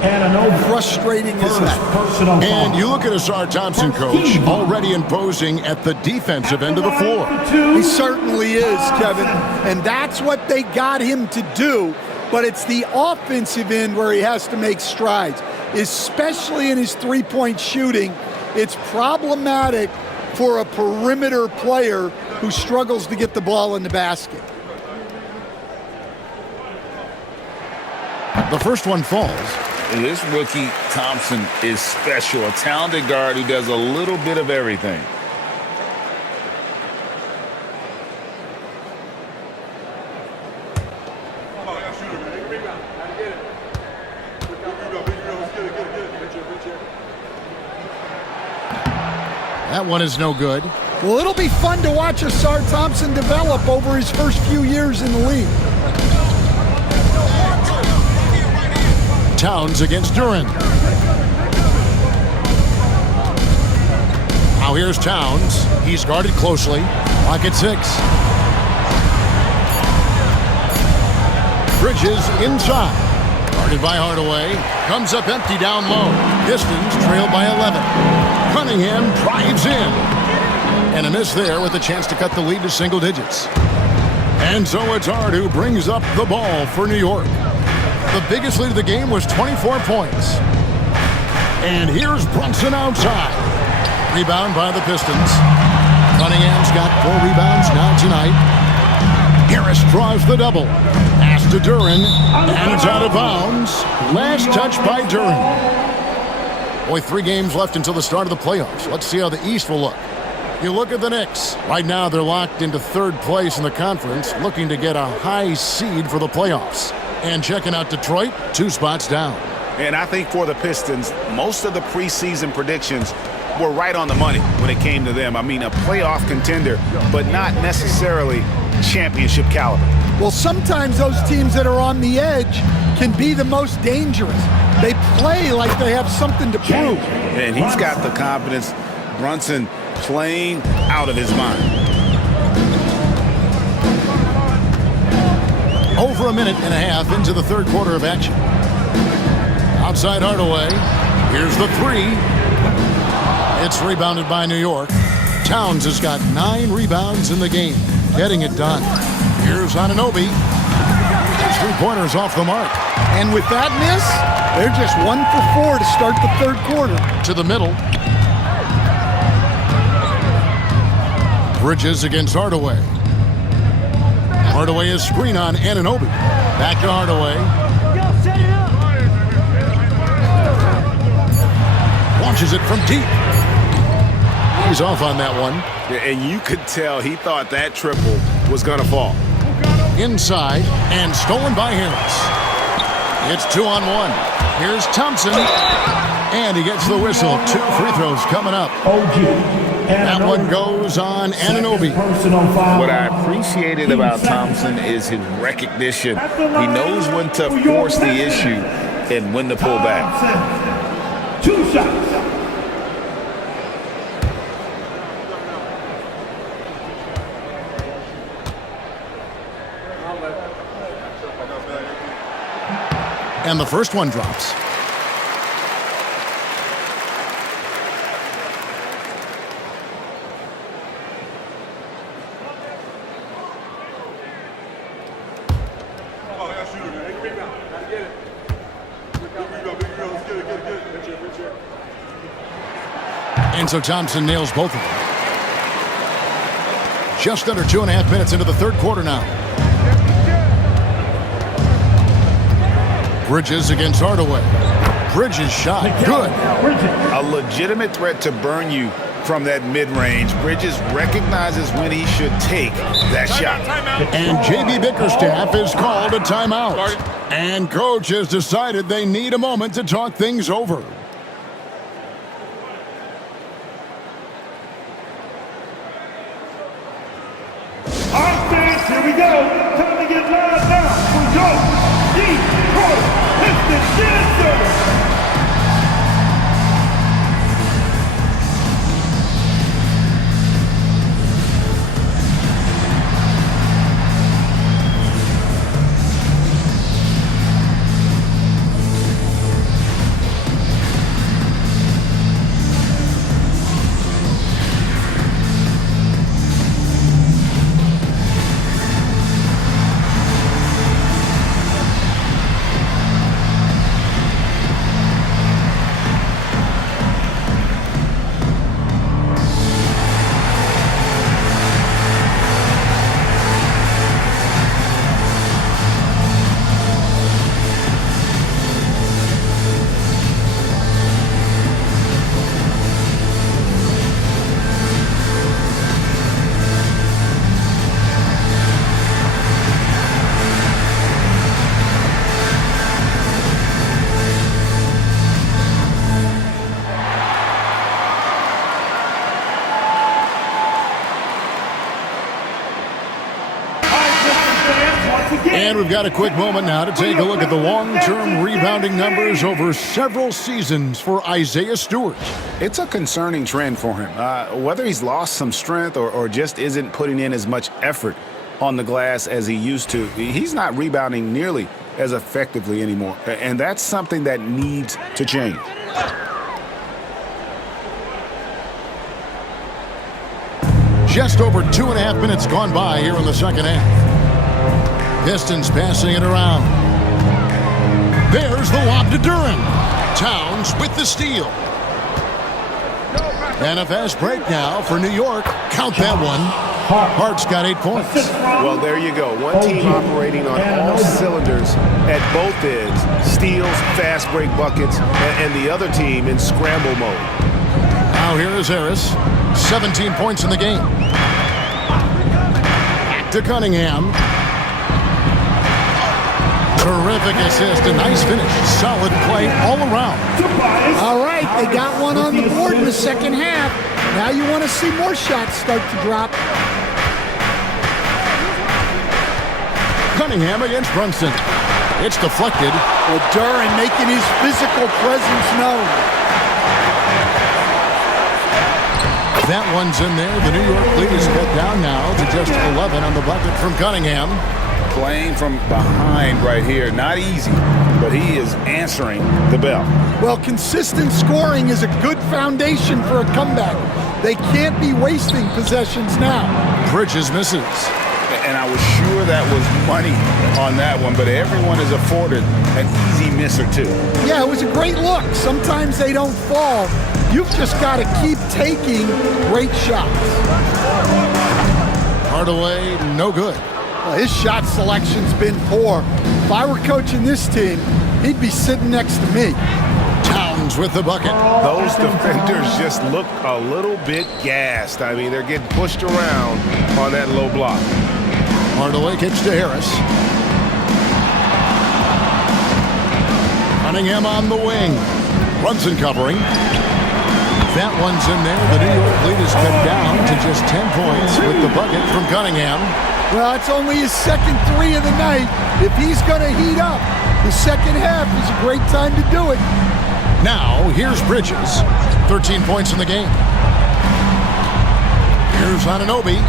Frustrating as that. And you look at Asar Thompson, coach, already imposing at the defensive end of the floor. He certainly is, Kevin. And that's what they got him to do. But it's the offensive end where he has to make strides, especially in his three-point shooting. It's problematic for a perimeter player who struggles to get the ball in the basket. The first one falls. This rookie Thompson is special, a talented guard who does a little bit of everything. That one is no good. Well, it'll be fun to watch Asar Thompson develop over his first few years in the league. Towns against Duren. Now here's Towns. He's guarded closely. Clock at 6. Bridges inside. Guarded by Hardaway. Comes up empty down low. Pistons trail by 11. Cunningham drives in. And a miss there with a chance to cut the lead to single digits. And so it's Hart who brings up the ball for New York. The biggest lead of the game was 24 points. And here's Brunson outside. Rebound by the Pistons. Cunningham's got 4 rebounds now tonight. Harris draws the double. Pass to Duren. And it's out of bounds. Last touch by Duren. Boy, 3 games left until the start of the playoffs. Let's see how the East will look. You look at the Knicks. Right now, they're locked into 3rd place in the conference, looking to get a high seed for the playoffs. And checking out Detroit, 2 spots down. And I think for the Pistons, most of the preseason predictions were right on the money when it came to them. I mean, a playoff contender, but not necessarily championship caliber. Well, sometimes those teams that are on the edge can be the most dangerous. They play like they have something to prove. And he's got the confidence. Brunson playing out of his mind. Over a minute and a half into the 3rd quarter of action. Outside Hardaway. Here's the 3. It's rebounded by New York. Towns has got 9 rebounds in the game, getting it done. Here's Anunoby. 3-pointers off the mark. And with that miss, they're just 1 for 4 to start the 3rd quarter. To the middle. Bridges against Hardaway. Hardaway is screen on Anunoby. Back to Hardaway. Launches it from deep. He's off on that one. And you could tell he thought that triple was going to fall. Inside and stolen by Harris. It's 2-on-1. Here's Thompson. And he gets the whistle. 2 free throws coming up. That one goes on Anunoby. What I appreciated about Thompson is his recognition. He knows when to force the issue and when to pull back. 2 shots. And the first one drops. And so Thompson nails both of them. Just under 2.5 minutes into the third quarter now. Bridges against Hardaway. Bridges shot. Good. A legitimate threat to burn you from that mid-range. Bridges recognizes when he should take that shot. And J.B. Bickerstaff is called a timeout. And coach has decided they need a moment to talk things over. Here we go. Time to get live now for your Detroit Pistons dancer. And we've got a quick moment now to take a look at the long-term rebounding numbers over several seasons for Isaiah Stewart. It's a concerning trend for him. Whether he's lost some strength or just isn't putting in as much effort on the glass as he used to, he's not rebounding nearly as effectively anymore. And that's something that needs to change. Just over 2.5 minutes gone by here in the second half. Pistons passing it around. There's the lob to Duren. Towns with the steal. And a fast break now for New York. Count that one. Hart's got 8 points. Well, there you go. One team operating on all cylinders at both ends. Steals, fast break buckets, and the other team in scramble mode. Now here is Harris. 17 points in the game. Back to Cunningham. Terrific assist, a nice finish. Solid play all around. All right, they got one on the board in the second half. Now you want to see more shots start to drop. Cunningham against Brunson. It's deflected. Well, Duren making his physical presence known. That one's in there. The New York lead is cut down now to just 11 on the bucket from Cunningham. Playing from behind right here. Not easy, but he is answering the bell. Well, consistent scoring is a good foundation for a comeback. They can't be wasting possessions now. Bridges misses. And I was sure that was money on that one, but everyone is afforded an easy miss or two. Yeah, it was a great look. Sometimes they don't fall. You've just got to keep taking great shots. Hardaway, no good. Well, his shot selection's been poor. If I were coaching this team, he'd be sitting next to me. Towns with the bucket. Those defenders just look a little bit gassed. I mean, they're getting pushed around on that low block. Hardaway kicks to Harris. Cunningham on the wing. Brunson covering. That one's in there. The New York lead has come down to just 10 points with the bucket from Cunningham. Well, it's only his second three of the night. If he's going to heat up, the second half is a great time to do it. Now, here's Bridges. 13 points in the game. Here's Anunoby.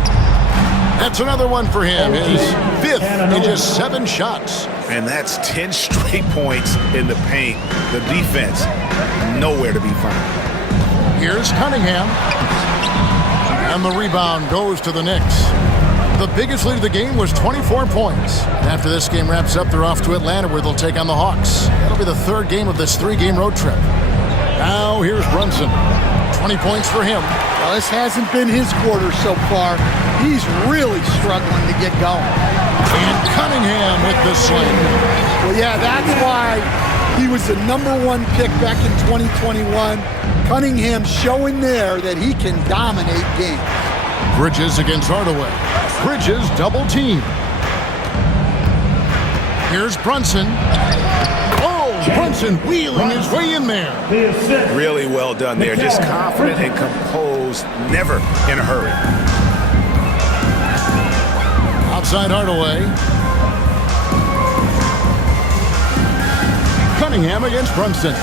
That's another one for him. His fifth in just 7 shots. And that's 10 straight points in the paint. The defense, nowhere to be found. Here's Cunningham. And the rebound goes to the Knicks. The biggest lead of the game was 24 points. And after this game wraps up, they're off to Atlanta where they'll take on the Hawks. That'll be the third game of this 3-game road trip. Now here's Brunson. 20 points for him. Well, this hasn't been his quarter so far. He's really struggling to get going. And Cunningham with the sling. Well, yeah, that's why he was the #1 pick back in 2021. Cunningham showing there that he can dominate games. Bridges against Hardaway. Bridges double team. Here's Brunson. Oh, Brunson wheeling his way in there. Really well done there. Just confident and composed, never in a hurry. Outside Hardaway. Cunningham against Brunson.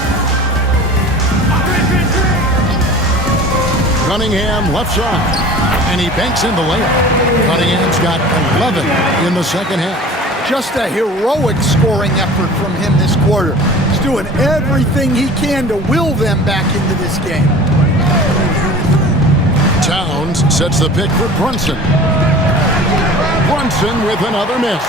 Cunningham left side. And he banks in the layup. Cunningham's got 11 in the second half. Just a heroic scoring effort from him this quarter. He's doing everything he can to will them back into this game. Towns sets the pick for Brunson. Brunson with another miss.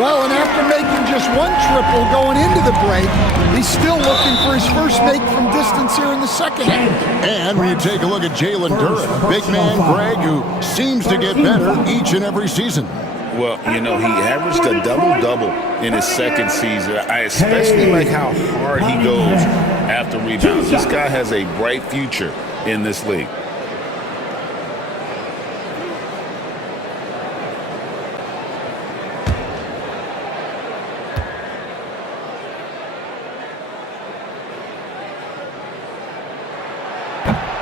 Well, and after making just 1 triple going into the break, he's still looking for his first make from distance here in the second half. And when you take a look at Jalen Duren, big man Greg, who seems to get better each and every season. Well, you know, he averaged a double-double in his second season. I especially like how hard he goes after rebounds. This guy has a bright future in this league.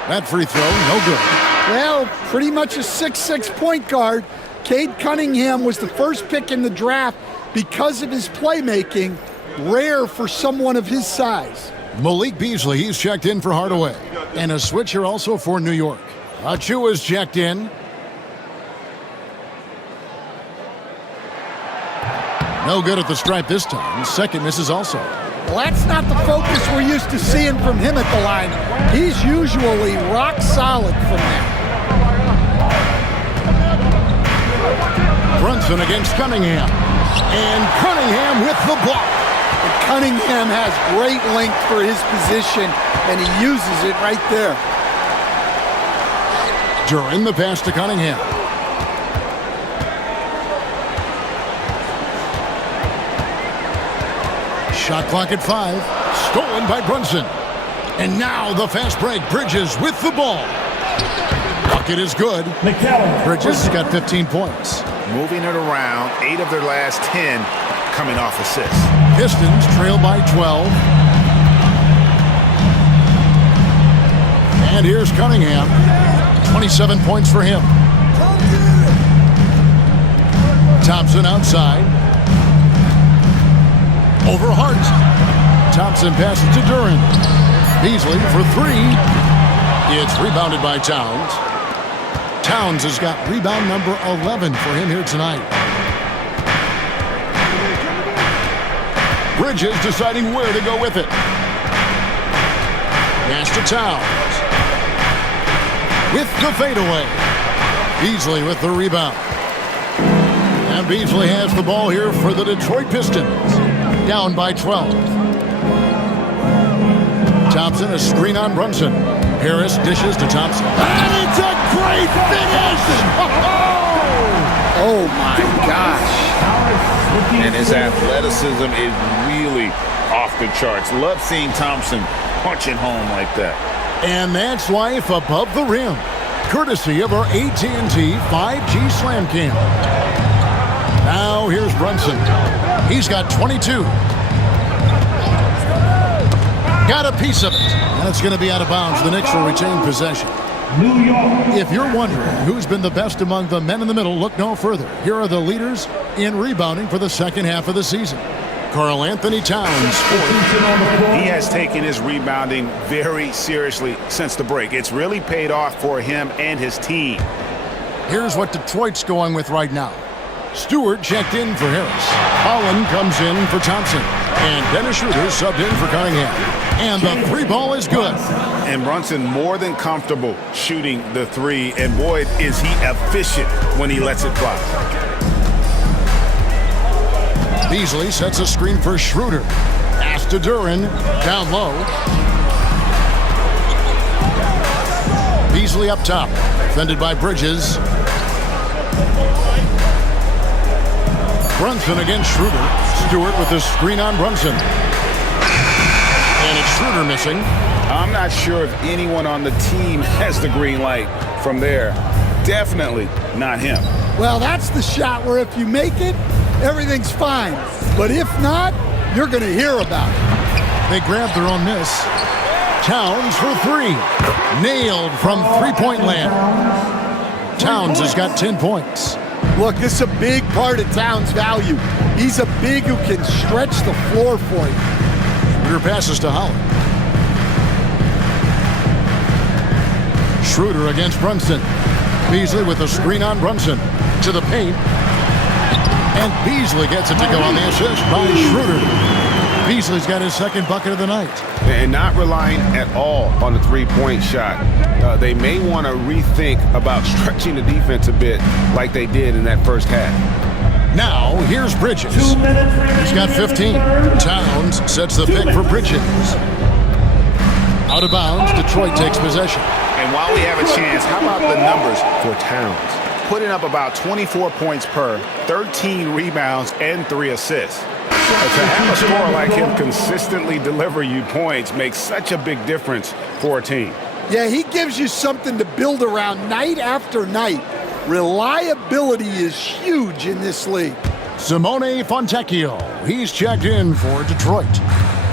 That free throw, no good. Well, pretty much a 6'6" point guard. Cade Cunningham was the first pick in the draft because of his playmaking. Rare for someone of his size. Malik Beasley, he's checked in for Hardaway. And a switcher also for New York. Achua's checked in. No good at the stripe this time. Second misses also. Well, that's not the focus we're used to seeing from him at the line. He's usually rock solid from there. Brunson against Cunningham. And Cunningham with the block. And Cunningham has great length for his position, and he uses it right there. Duren the pass to Cunningham. Shot clock at 5. Stolen by Brunson. And now the fast break. Bridges with the ball. Bucket is good. Bridges has got 15 points. Moving it around, 8 of their last 10 coming off assists. Pistons trail by 12. And here's Cunningham. 27 points for him. Thompson outside. Over Hart. Thompson passes to Duren. Beasley for 3. It's rebounded by Towns. Towns has got rebound number 11 for him here tonight. Bridges deciding where to go with it. Pass to Towns. With the fadeaway. Beasley with the rebound. And Beasley has the ball here for the Detroit Pistons. Down by 12. Thompson, a screen on Brunson. Harris dishes to Thompson. And it's a great finish! Oh! Oh, my gosh. And his athleticism is really off the charts. Love seeing Thompson punching home like that. And that's Life Above the Rim, courtesy of our AT&T 5G Slam Cam. Now here's Brunson. He's got 22. Got a piece of it. And it's going to be out of bounds. The Knicks will retain possession. New York. If you're wondering who's been the best among the men in the middle, look no further. Here are the leaders in rebounding for the second half of the season. Karl Anthony Towns, fourth. He has taken his rebounding very seriously since the break. It's really paid off for him and his team. Here's what Detroit's going with right now. Stewart checked in for Harris. Holland comes in for Thompson. And Dennis Schroeder subbed in for Cunningham. And the three ball is good. And Brunson more than comfortable shooting the three. And boy, is he efficient when he lets it fly. Beasley sets a screen for Schroeder. Pass to Duran. Down low. Beasley up top. Defended by Bridges. Brunson against Schroeder. Stewart with the screen on Brunson. And it's Schroeder missing. I'm not sure if anyone on the team has the green light from there. Definitely not him. Well, that's the shot where if you make it, everything's fine. But if not, you're going to hear about it. They grabbed their own miss. Towns for three. Nailed from three-point land. Towns has got 10 points. Look, this is a big part of Towns' value. He's a big who can stretch the floor for you. Schroeder passes to Holland. Schroeder against Brunson. Beasley with a screen on Brunson. To the paint. And Beasley gets it to go on the assist by Schroeder. Beasley's got his second bucket of the night. And not relying at all on the three-point shot. They may want to rethink about stretching the defense a bit like they did in that first half. Now, here's Bridges. He's got 15. Towns sets the pick for Bridges. Out of bounds, Detroit takes possession. And while we have a chance, how about the numbers for Towns? Putting up about 24 points per, 13 rebounds, and 3 assists. To have a scorer like him consistently deliver you points makes such a big difference for a team. Yeah, he gives you something to build around night after night. Reliability is huge in this league. Simone Fontecchio, he's checked in for Detroit.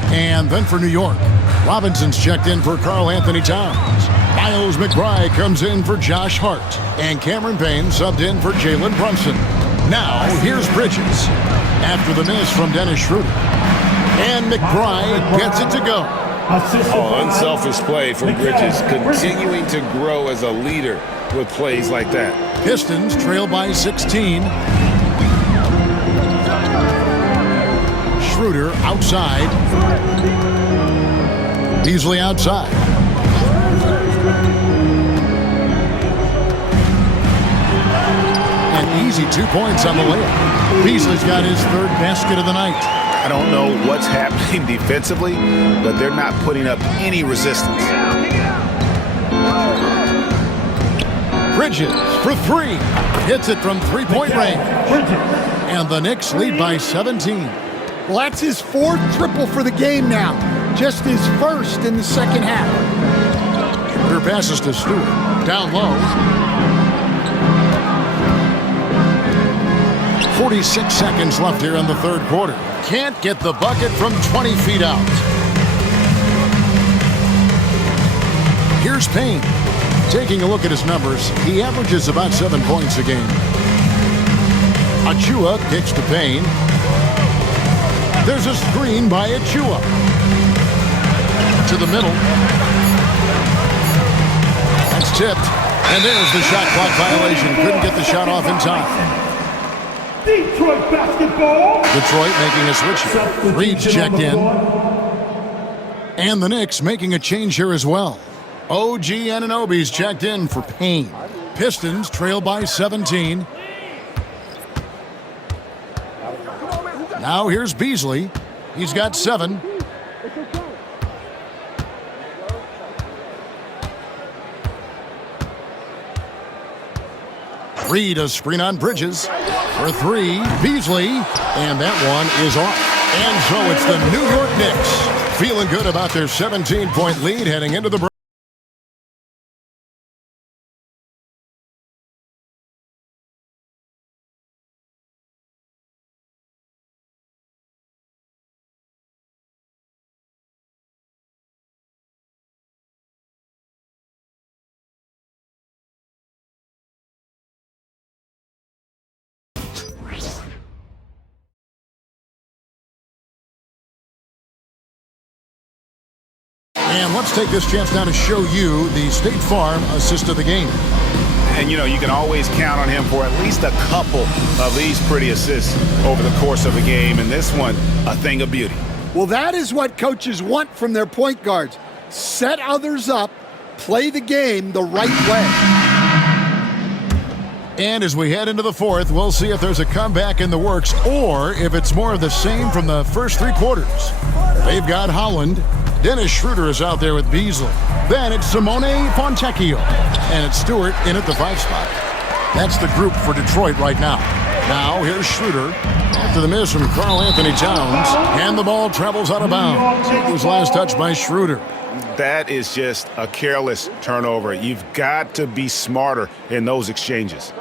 And then for New York, Robinson's checked in for Karl Anthony Towns. Miles McBride comes in for Josh Hart. And Cameron Payne subbed in for Jalen Brunson. Now, here's Bridges. After the miss from Dennis Schroeder. And McBride gets it to go. Oh, unselfish play from Bridges, continuing to grow as a leader with plays like that. Pistons trail by 16. Schroeder outside. Beasley outside. An easy 2 points on the layup. Beasley's got his third basket of the night. I don't know what's happening defensively, but they're not putting up any resistance. Bridges for three. Hits it from three-point range. And the Knicks lead by 17. Well, that's his fourth triple for the game now. Just his first in the second half. Schroeder passes to Stewart. Down low. 46 seconds left here in the third quarter. Can't get the bucket from 20 feet out. Here's Payne. Taking a look at his numbers, he averages about 7 points a game. Achua kicks to Payne. There's a screen by Achua. To the middle. That's tipped. And there's the shot clock violation. Couldn't get the shot off in time. Detroit basketball. Detroit making a switch. Reed's checked in. And the Knicks making a change here as well. OG Anunoby's checked in for Payne. Pistons trail by 17. Now here's Beasley. He's got 7. Reed, a screen on Bridges. For three, Beasley. And that one is off. And so it's the New York Knicks feeling good about their 17-point lead heading into the break. And let's take this chance now to show you the State Farm assist of the game. And, you know, you can always count on him for at least a couple of these pretty assists over the course of a game. And this one, a thing of beauty. Well, that is what coaches want from their point guards. Set others up, play the game the right way. And as we head into the fourth, we'll see if there's a comeback in the works or if it's more of the same from the first three quarters. They've got Holland. Dennis Schroeder is out there with Beasley. Then it's Simone Fontecchio. And it's Stewart in at the 5 spot. That's the group for Detroit right now. Now here's Schroeder after the miss from Karl Anthony Towns. And the ball travels out of bounds. It was last touched by Schroeder. That is just a careless turnover. You've got to be smarter in those exchanges.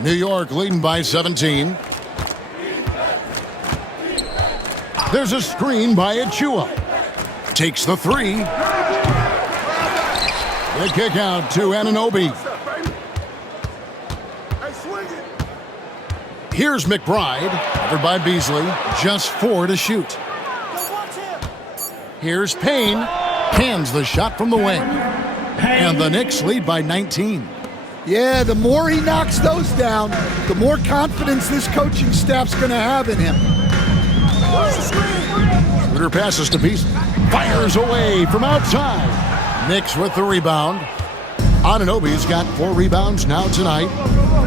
New York leading by 17. There's a screen by Achua. Takes the three. The kick out to Anunoby. Here's McBride, covered by Beasley. Just 4 to shoot. Here's Payne. Hands the shot from the wing. And the Knicks lead by 19. Yeah, the more he knocks those down, the more confidence this coaching staff's going to have in him. Schroeder passes to Beasley. Fires away from outside. Knicks with the rebound. Anunoby's got 4 rebounds now tonight.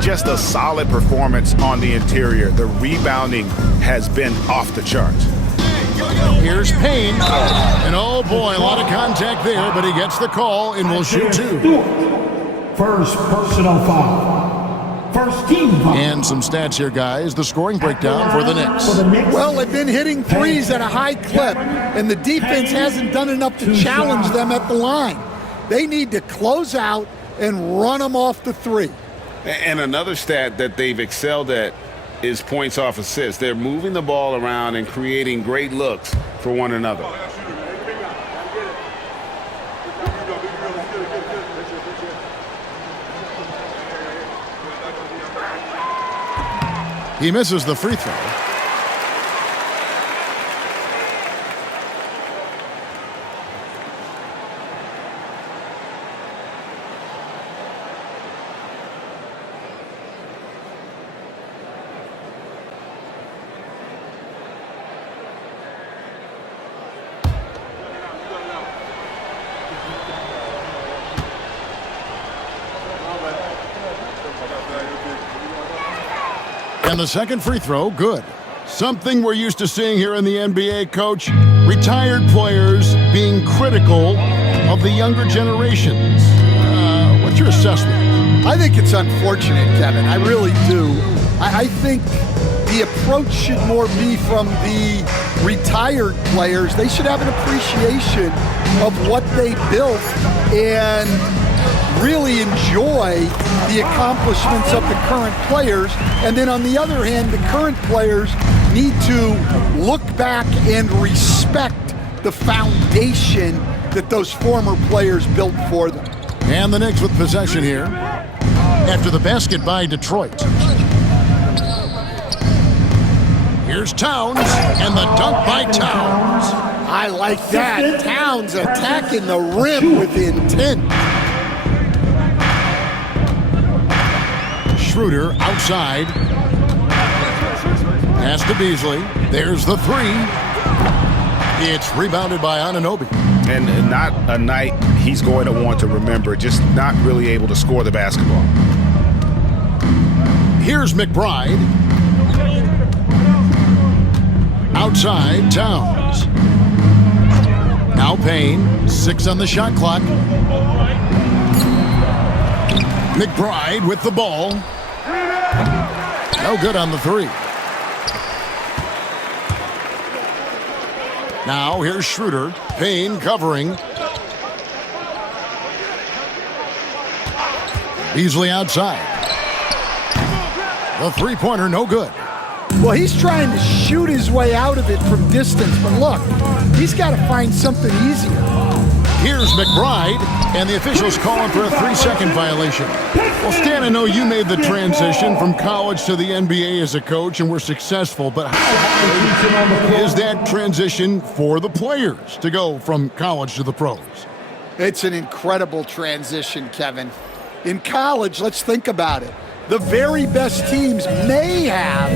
Just a solid performance on the interior. The rebounding has been off the charts. Here's Payne. And oh boy, a lot of contact there, but he gets the call and will shoot 2. First personal foul. First team foul. And some stats here, guys. The scoring breakdown for the Knicks. Well, they've been hitting threes at a high clip, and the defense hasn't done enough to challenge them at the line. They need to close out and run them off the three. And another stat that they've excelled at is points off assists. They're moving the ball around and creating great looks for one another. He misses the free throw. And the second free throw, good. Something we're used to seeing here in the NBA, Coach. Retired players being critical of the younger generations. What's your assessment? I think it's unfortunate, Kevin. I really do. I think the approach should more be from the retired players. They should have an appreciation of what they built and really enjoy the accomplishments of the current players. And then on the other hand, the current players need to look back and respect the foundation that those former players built for them. And the Knicks with possession here after the basket by Detroit. Here's Towns, and the dunk by Towns. I like that. Towns attacking the rim with intent. Schroeder outside. Pass to Beasley. There's the three. It's rebounded by Anunoby. And not a night he's going to want to remember, just not really able to score the basketball. Here's McBride. Outside, Towns. Now Payne, 6 on the shot clock. McBride with the ball. No good on the three. Now here's Schroeder. Payne covering. Beasley outside. The three-pointer, no good. Well, he's trying to shoot his way out of it from distance, but look, he's got to find something easier. Here's McBride, and the officials calling for a 3-second violation. Well, Stan, I know you made the transition from college to the NBA as a coach and were successful, but how hard is that transition for the players to go from college to the pros? It's an incredible transition, Kevin. In college, let's think about it. The very best teams may have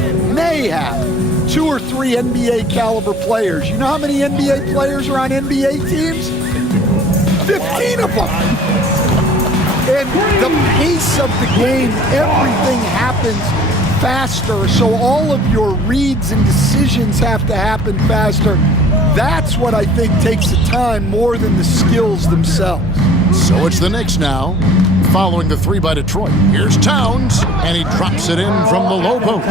2 or 3 NBA caliber players. You know how many NBA players are on NBA teams? 15 of them. And the pace of the game, everything happens faster, so all of your reads and decisions have to happen faster. That's what I think takes the time more than the skills themselves. So it's the Knicks now, following the 3 by Detroit. Here's Towns, and he drops it in from the low post.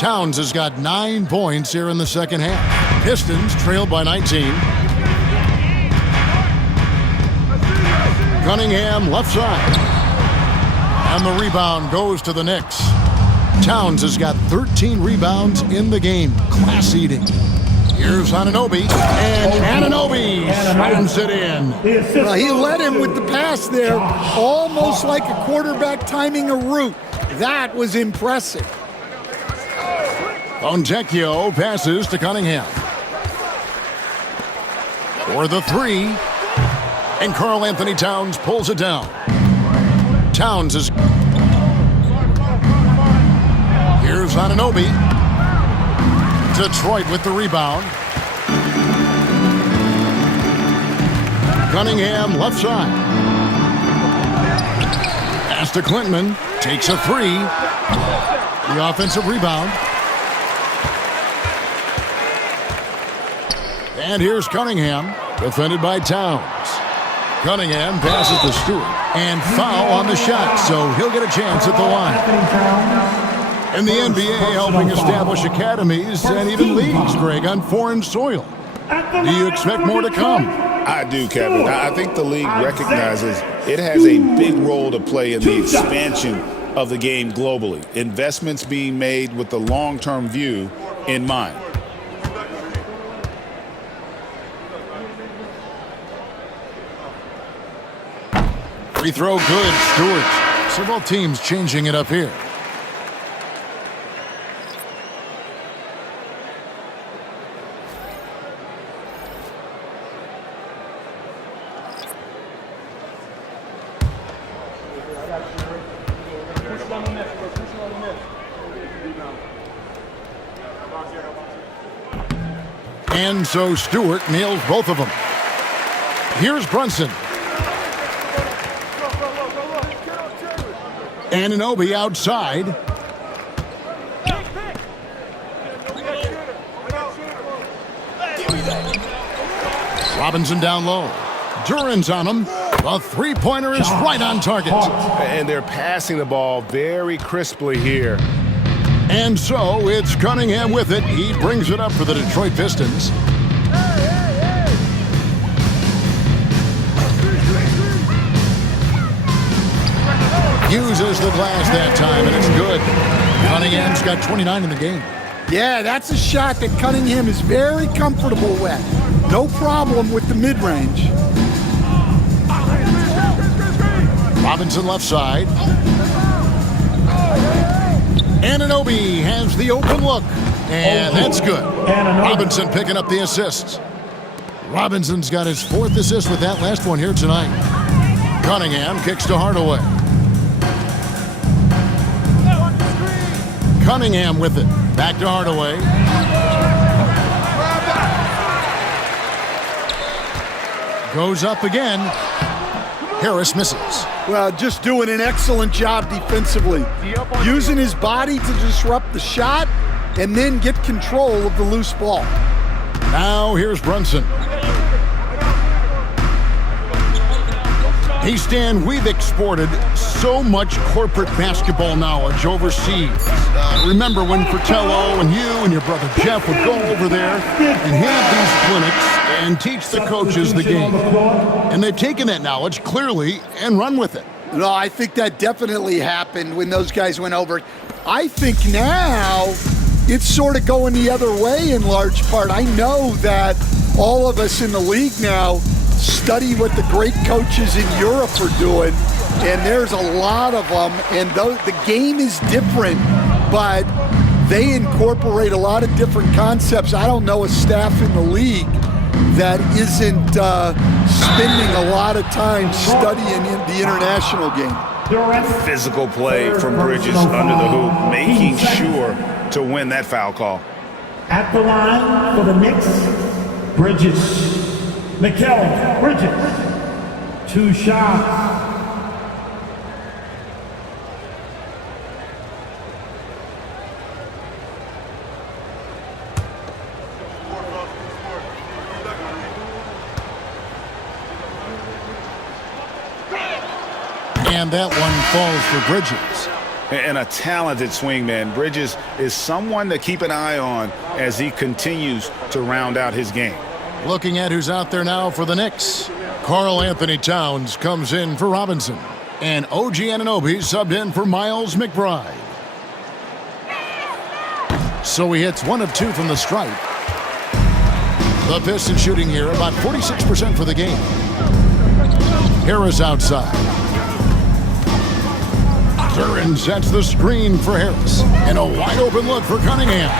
Towns has got 9 points here in the second half. Pistons trailed by 19. Cunningham left side. And the rebound goes to the Knicks. Towns has got 13 rebounds in the game. Class eating. Here's Anunoby, and Anunoby slams it in. Well, he led him with the pass there, almost like a quarterback timing a route. That was impressive. Fontecchio passes to Cunningham. For the 3. And Karl Anthony Towns pulls it down. Towns is... Here's Anunoby. Detroit with the rebound. Cunningham left side. Pass to Clinton. Takes a 3. The offensive rebound. And here's Cunningham. Defended by Towns. Cunningham passes to Stewart. And foul on the shot, so he'll get a chance at the line. And the NBA helping establish academies and even leagues, Greg, on foreign soil. Do you expect more to come? I do, Kevin. I think the league recognizes it has a big role to play in the expansion of the game globally. Investments being made with the long-term view in mind. Free throw good, Stewart. Several teams changing it up here. And so Stewart nails both of them. Here's Brunson. Anunoby outside. Robinson down low. Duran's on him. The three-pointer is right on target. And they're passing the ball very crisply here. And so it's Cunningham with it. He brings it up for the Detroit Pistons. Uses the glass that time, and it's good. Cunningham's got 29 in the game. Yeah, that's a shot that Cunningham is very comfortable with. No problem with the mid-range. Robinson left side. Anunoby has the open look, and that's good. Robinson picking up the assists. Robinson's got his 4th assist with that last one here tonight. Cunningham kicks to Hardaway. Cunningham with it. Back to Hardaway. Goes up again. Harris misses. Well, just doing an excellent job defensively. Using his body to disrupt the shot and then get control of the loose ball. Now here's Brunson. Hey, Stan, we've exported so much corporate basketball knowledge overseas. Remember when Fratello and you and your brother Jeff would go over there and have these clinics and teach the coaches the game? And they've taken that knowledge clearly and run with it. No, I think that definitely happened when those guys went over. I think now it's sort of going the other way in large part. I know that all of us in the league now study what the great coaches in Europe are doing, and there's a lot of them, and the game is different, but they incorporate a lot of different concepts. I don't know a staff in the league that isn't spending a lot of time studying the international game. Physical play from Bridges under the hoop, making sure to win that foul call. At the line for the Knicks, Bridges. Mikal Bridges. 2 shots. And that one falls for Bridges. And a talented swingman. Bridges is someone to keep an eye on as he continues to round out his game. Looking at who's out there now for the Knicks. Karl Anthony Towns comes in for Robinson. And OG Anunoby subbed in for Miles McBride. So he hits 1 of 2 from the stripe. The Pistons shooting here about 46% for the game. Harris outside. Duran sets the screen for Harris. And a wide open look for Cunningham.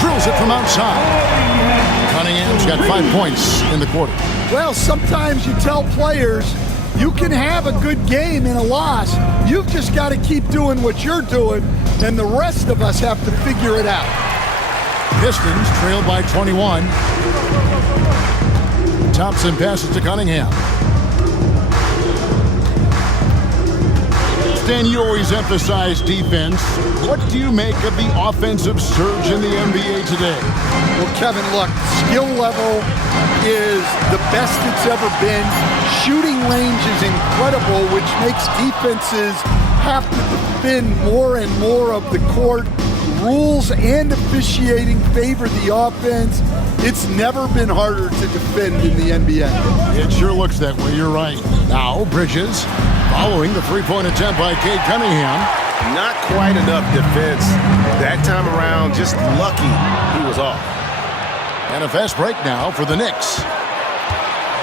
Drills it from outside. Cunningham's got 5 points in the quarter. Well, sometimes you tell players you can have a good game in a loss. You've just got to keep doing what you're doing, and the rest of us have to figure it out. Pistons trail by 21. Thompson passes to Cunningham. Stan, you always emphasize defense. What do you make of the offensive surge in the NBA today? Well, Kevin, look, skill level is the best it's ever been. Shooting range is incredible, which makes defenses have to defend more and more of the court. Rules and officiating favor the offense. It's never been harder to defend in the NBA. It sure looks that way, you're right. Now, Bridges, following the three-point attempt by Cade Cunningham. Not quite enough defense that time around, just lucky he was off. And a fast break now for the Knicks.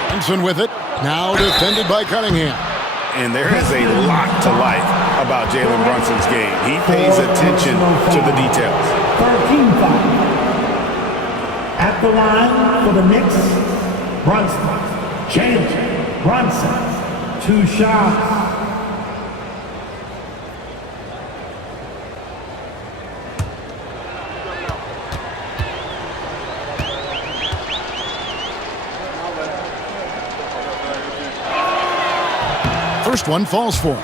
Brunson with it, now defended by Cunningham. And there is a lot to like about Jalen Brunson's game. He pays attention to the details. 13 foul. At the line for the Knicks, Brunson. Jalen Brunson. 2 shots. First one falls for him.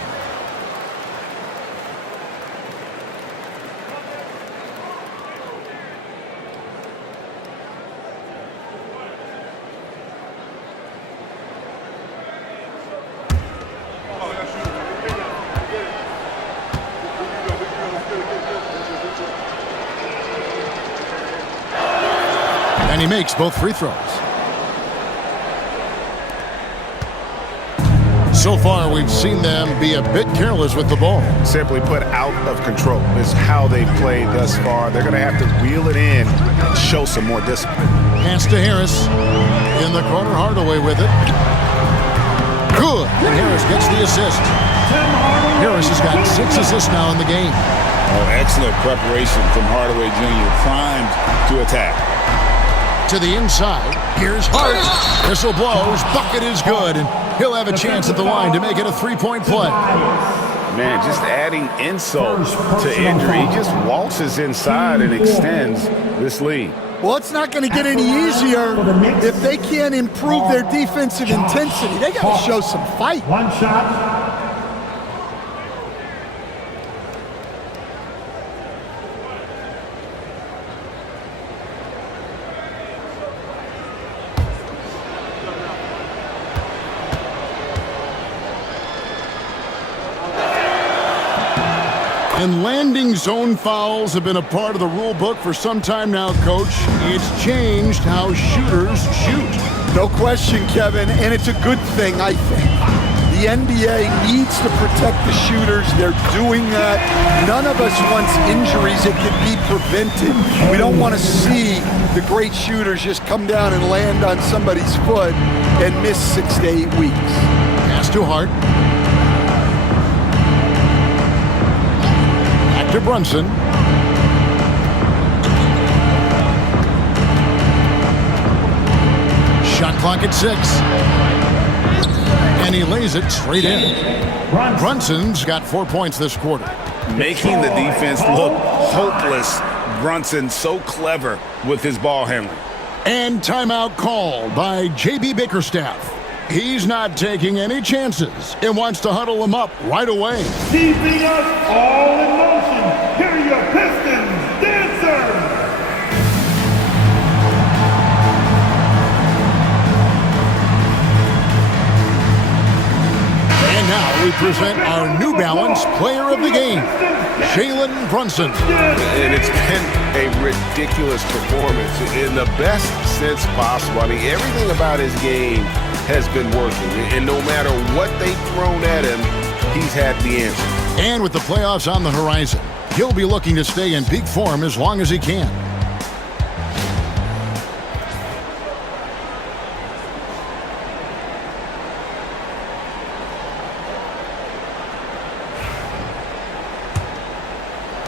And he makes both free throws. So far, we've seen them be a bit careless with the ball. Simply put, out of control is how they've played thus far. They're going to have to reel it in and show some more discipline. Pass to Harris. In the corner, Hardaway with it. Good. And Harris gets the assist. Harris has got 6 assists now in the game. Oh, excellent preparation from Hardaway Jr. Primed to attack. To the inside. Here's Hart. Whistle blows. Bucket is good. And he'll have a chance at the line to make it a 3-point play. Man, just adding insult to injury. He just waltzes inside and extends this lead. Well, it's not going to get any easier if they can't improve their defensive intensity. They got to show some fight. 1 shot. And landing zone fouls have been a part of the rule book for some time now, Coach. It's changed how shooters shoot. No question, Kevin, and it's a good thing, I think. The NBA needs to protect the shooters. They're doing that. None of us wants injuries that can be prevented. We don't want to see the great shooters just come down and land on somebody's foot and miss 6 to 8 weeks. Pass to Hart. Back to Brunson. Shot clock at 6. And he lays it straight in. Brunson's got 4 points this quarter. Making the defense look hopeless. Brunson so clever with his ball handling. And timeout called by J.B. Bickerstaff. He's not taking any chances and wants to huddle them up right away. Keeping us all in motion. Here are your Pistons dancers. And now we present our New Balance Player of the Game, Jalen Brunson. And it's been a ridiculous performance in the best sense possible. I mean, everything about his game has been working. And no matter what they've thrown at him, he's had the answer. And with the playoffs on the horizon, he'll be looking to stay in peak form as long as he can.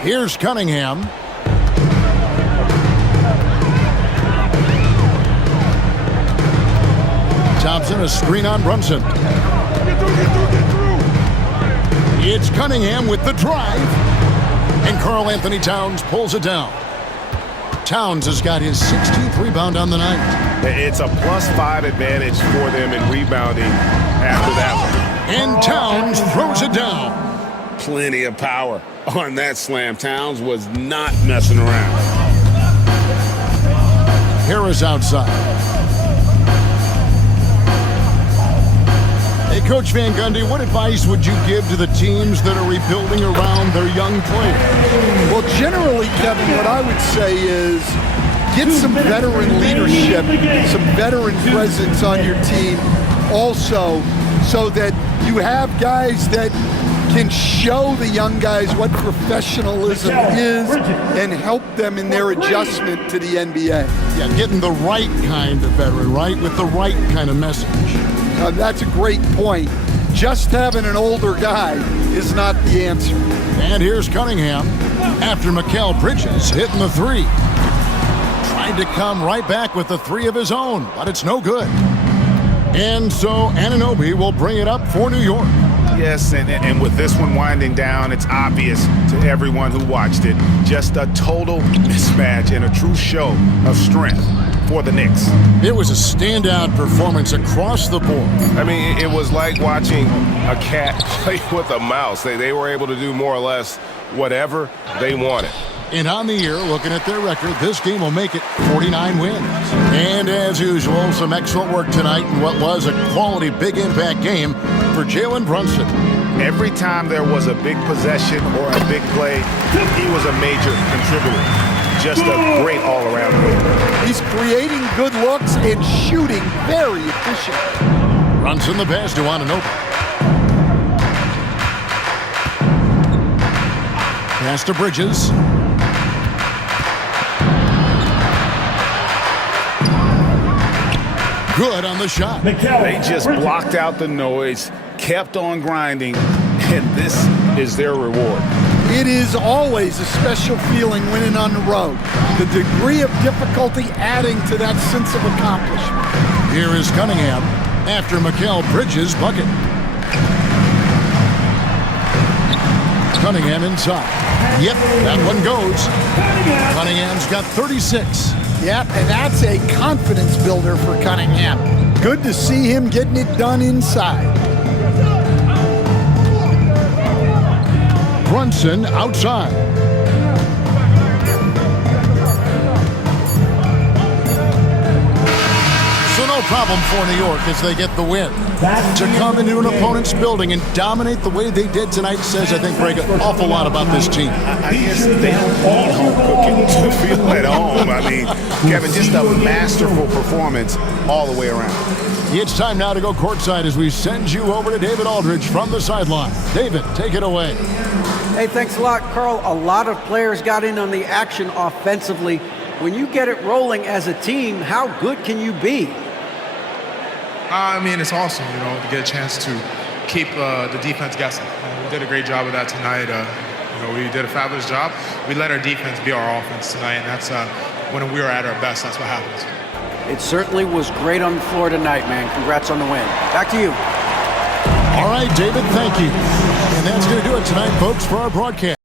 Here's Cunningham. Thompson, a screen on Brunson. It's Cunningham with the drive. And Karl Anthony Towns pulls it down. Towns has got his 16th rebound on the night. It's a +5 advantage for them in rebounding after that one. And Towns throws it down. Plenty of power on that slam. Towns was not messing around. Harris outside. Hey, Coach Van Gundy, what advice would you give to the teams that are rebuilding around their young players? Well, generally, Kevin, what I would say is get some veteran leadership, some veteran presence on your team also, so that you have guys that can show the young guys what professionalism is and help them in their adjustment to the NBA. Yeah, getting the right kind of veteran, right? With the right kind of message. That's a great point. Just having an older guy is not the answer. And here's Cunningham after Mikal Bridges hitting the three. Tried to come right back with the three of his own, but it's no good. And so Anunoby will bring it up for New York. Yes, and with this one winding down, it's obvious to everyone who watched it. Just a total mismatch and a true show of strength for the Knicks. It was a standout performance across the board. I mean, it was like watching a cat play with a mouse. They were able to do more or less whatever they wanted. And on the year, looking at their record, this game will make it 49 wins. And as usual, some excellent work tonight in what was a quality big impact game for Jalen Brunson. Every time there was a big possession or a big play, he was a major contributor. Just a great all-around player. He's creating good looks and shooting very efficient. Brunson the pass to Anunoby. Pass to Bridges. Good on the shot. They just blocked out the noise, kept on grinding, and this is their reward. It is always a special feeling winning on the road. The degree of difficulty adding to that sense of accomplishment. Here is Cunningham after Mikal Bridges' bucket. Cunningham inside. Yep, that one goes. Cunningham's got 36. Yep, and that's a confidence builder for Cunningham. Good to see him getting it done inside. Brunson outside. problem for New York as they get the win. To come into an opponent's building and dominate the way they did tonight says, I think, Greg, an awful lot about this team. I guess they don't need home cooking to feel at home. I mean, Kevin, just a masterful performance all the way around. It's time now to go courtside as we send you over to David Aldridge from the sideline. David, take it away. Hey, thanks a lot, Carl. A lot of players got in on the action offensively. When you get it rolling as a team, how good can you be? I mean, it's awesome, to get a chance to keep the defense guessing. We did a great job of that tonight. We did a fabulous job. We let our defense be our offense tonight, and that's when we were at our best, that's what happens. It certainly was great on the floor tonight, man. Congrats on the win. Back to you. All right, David, thank you. And that's going to do it tonight, folks, for our broadcast.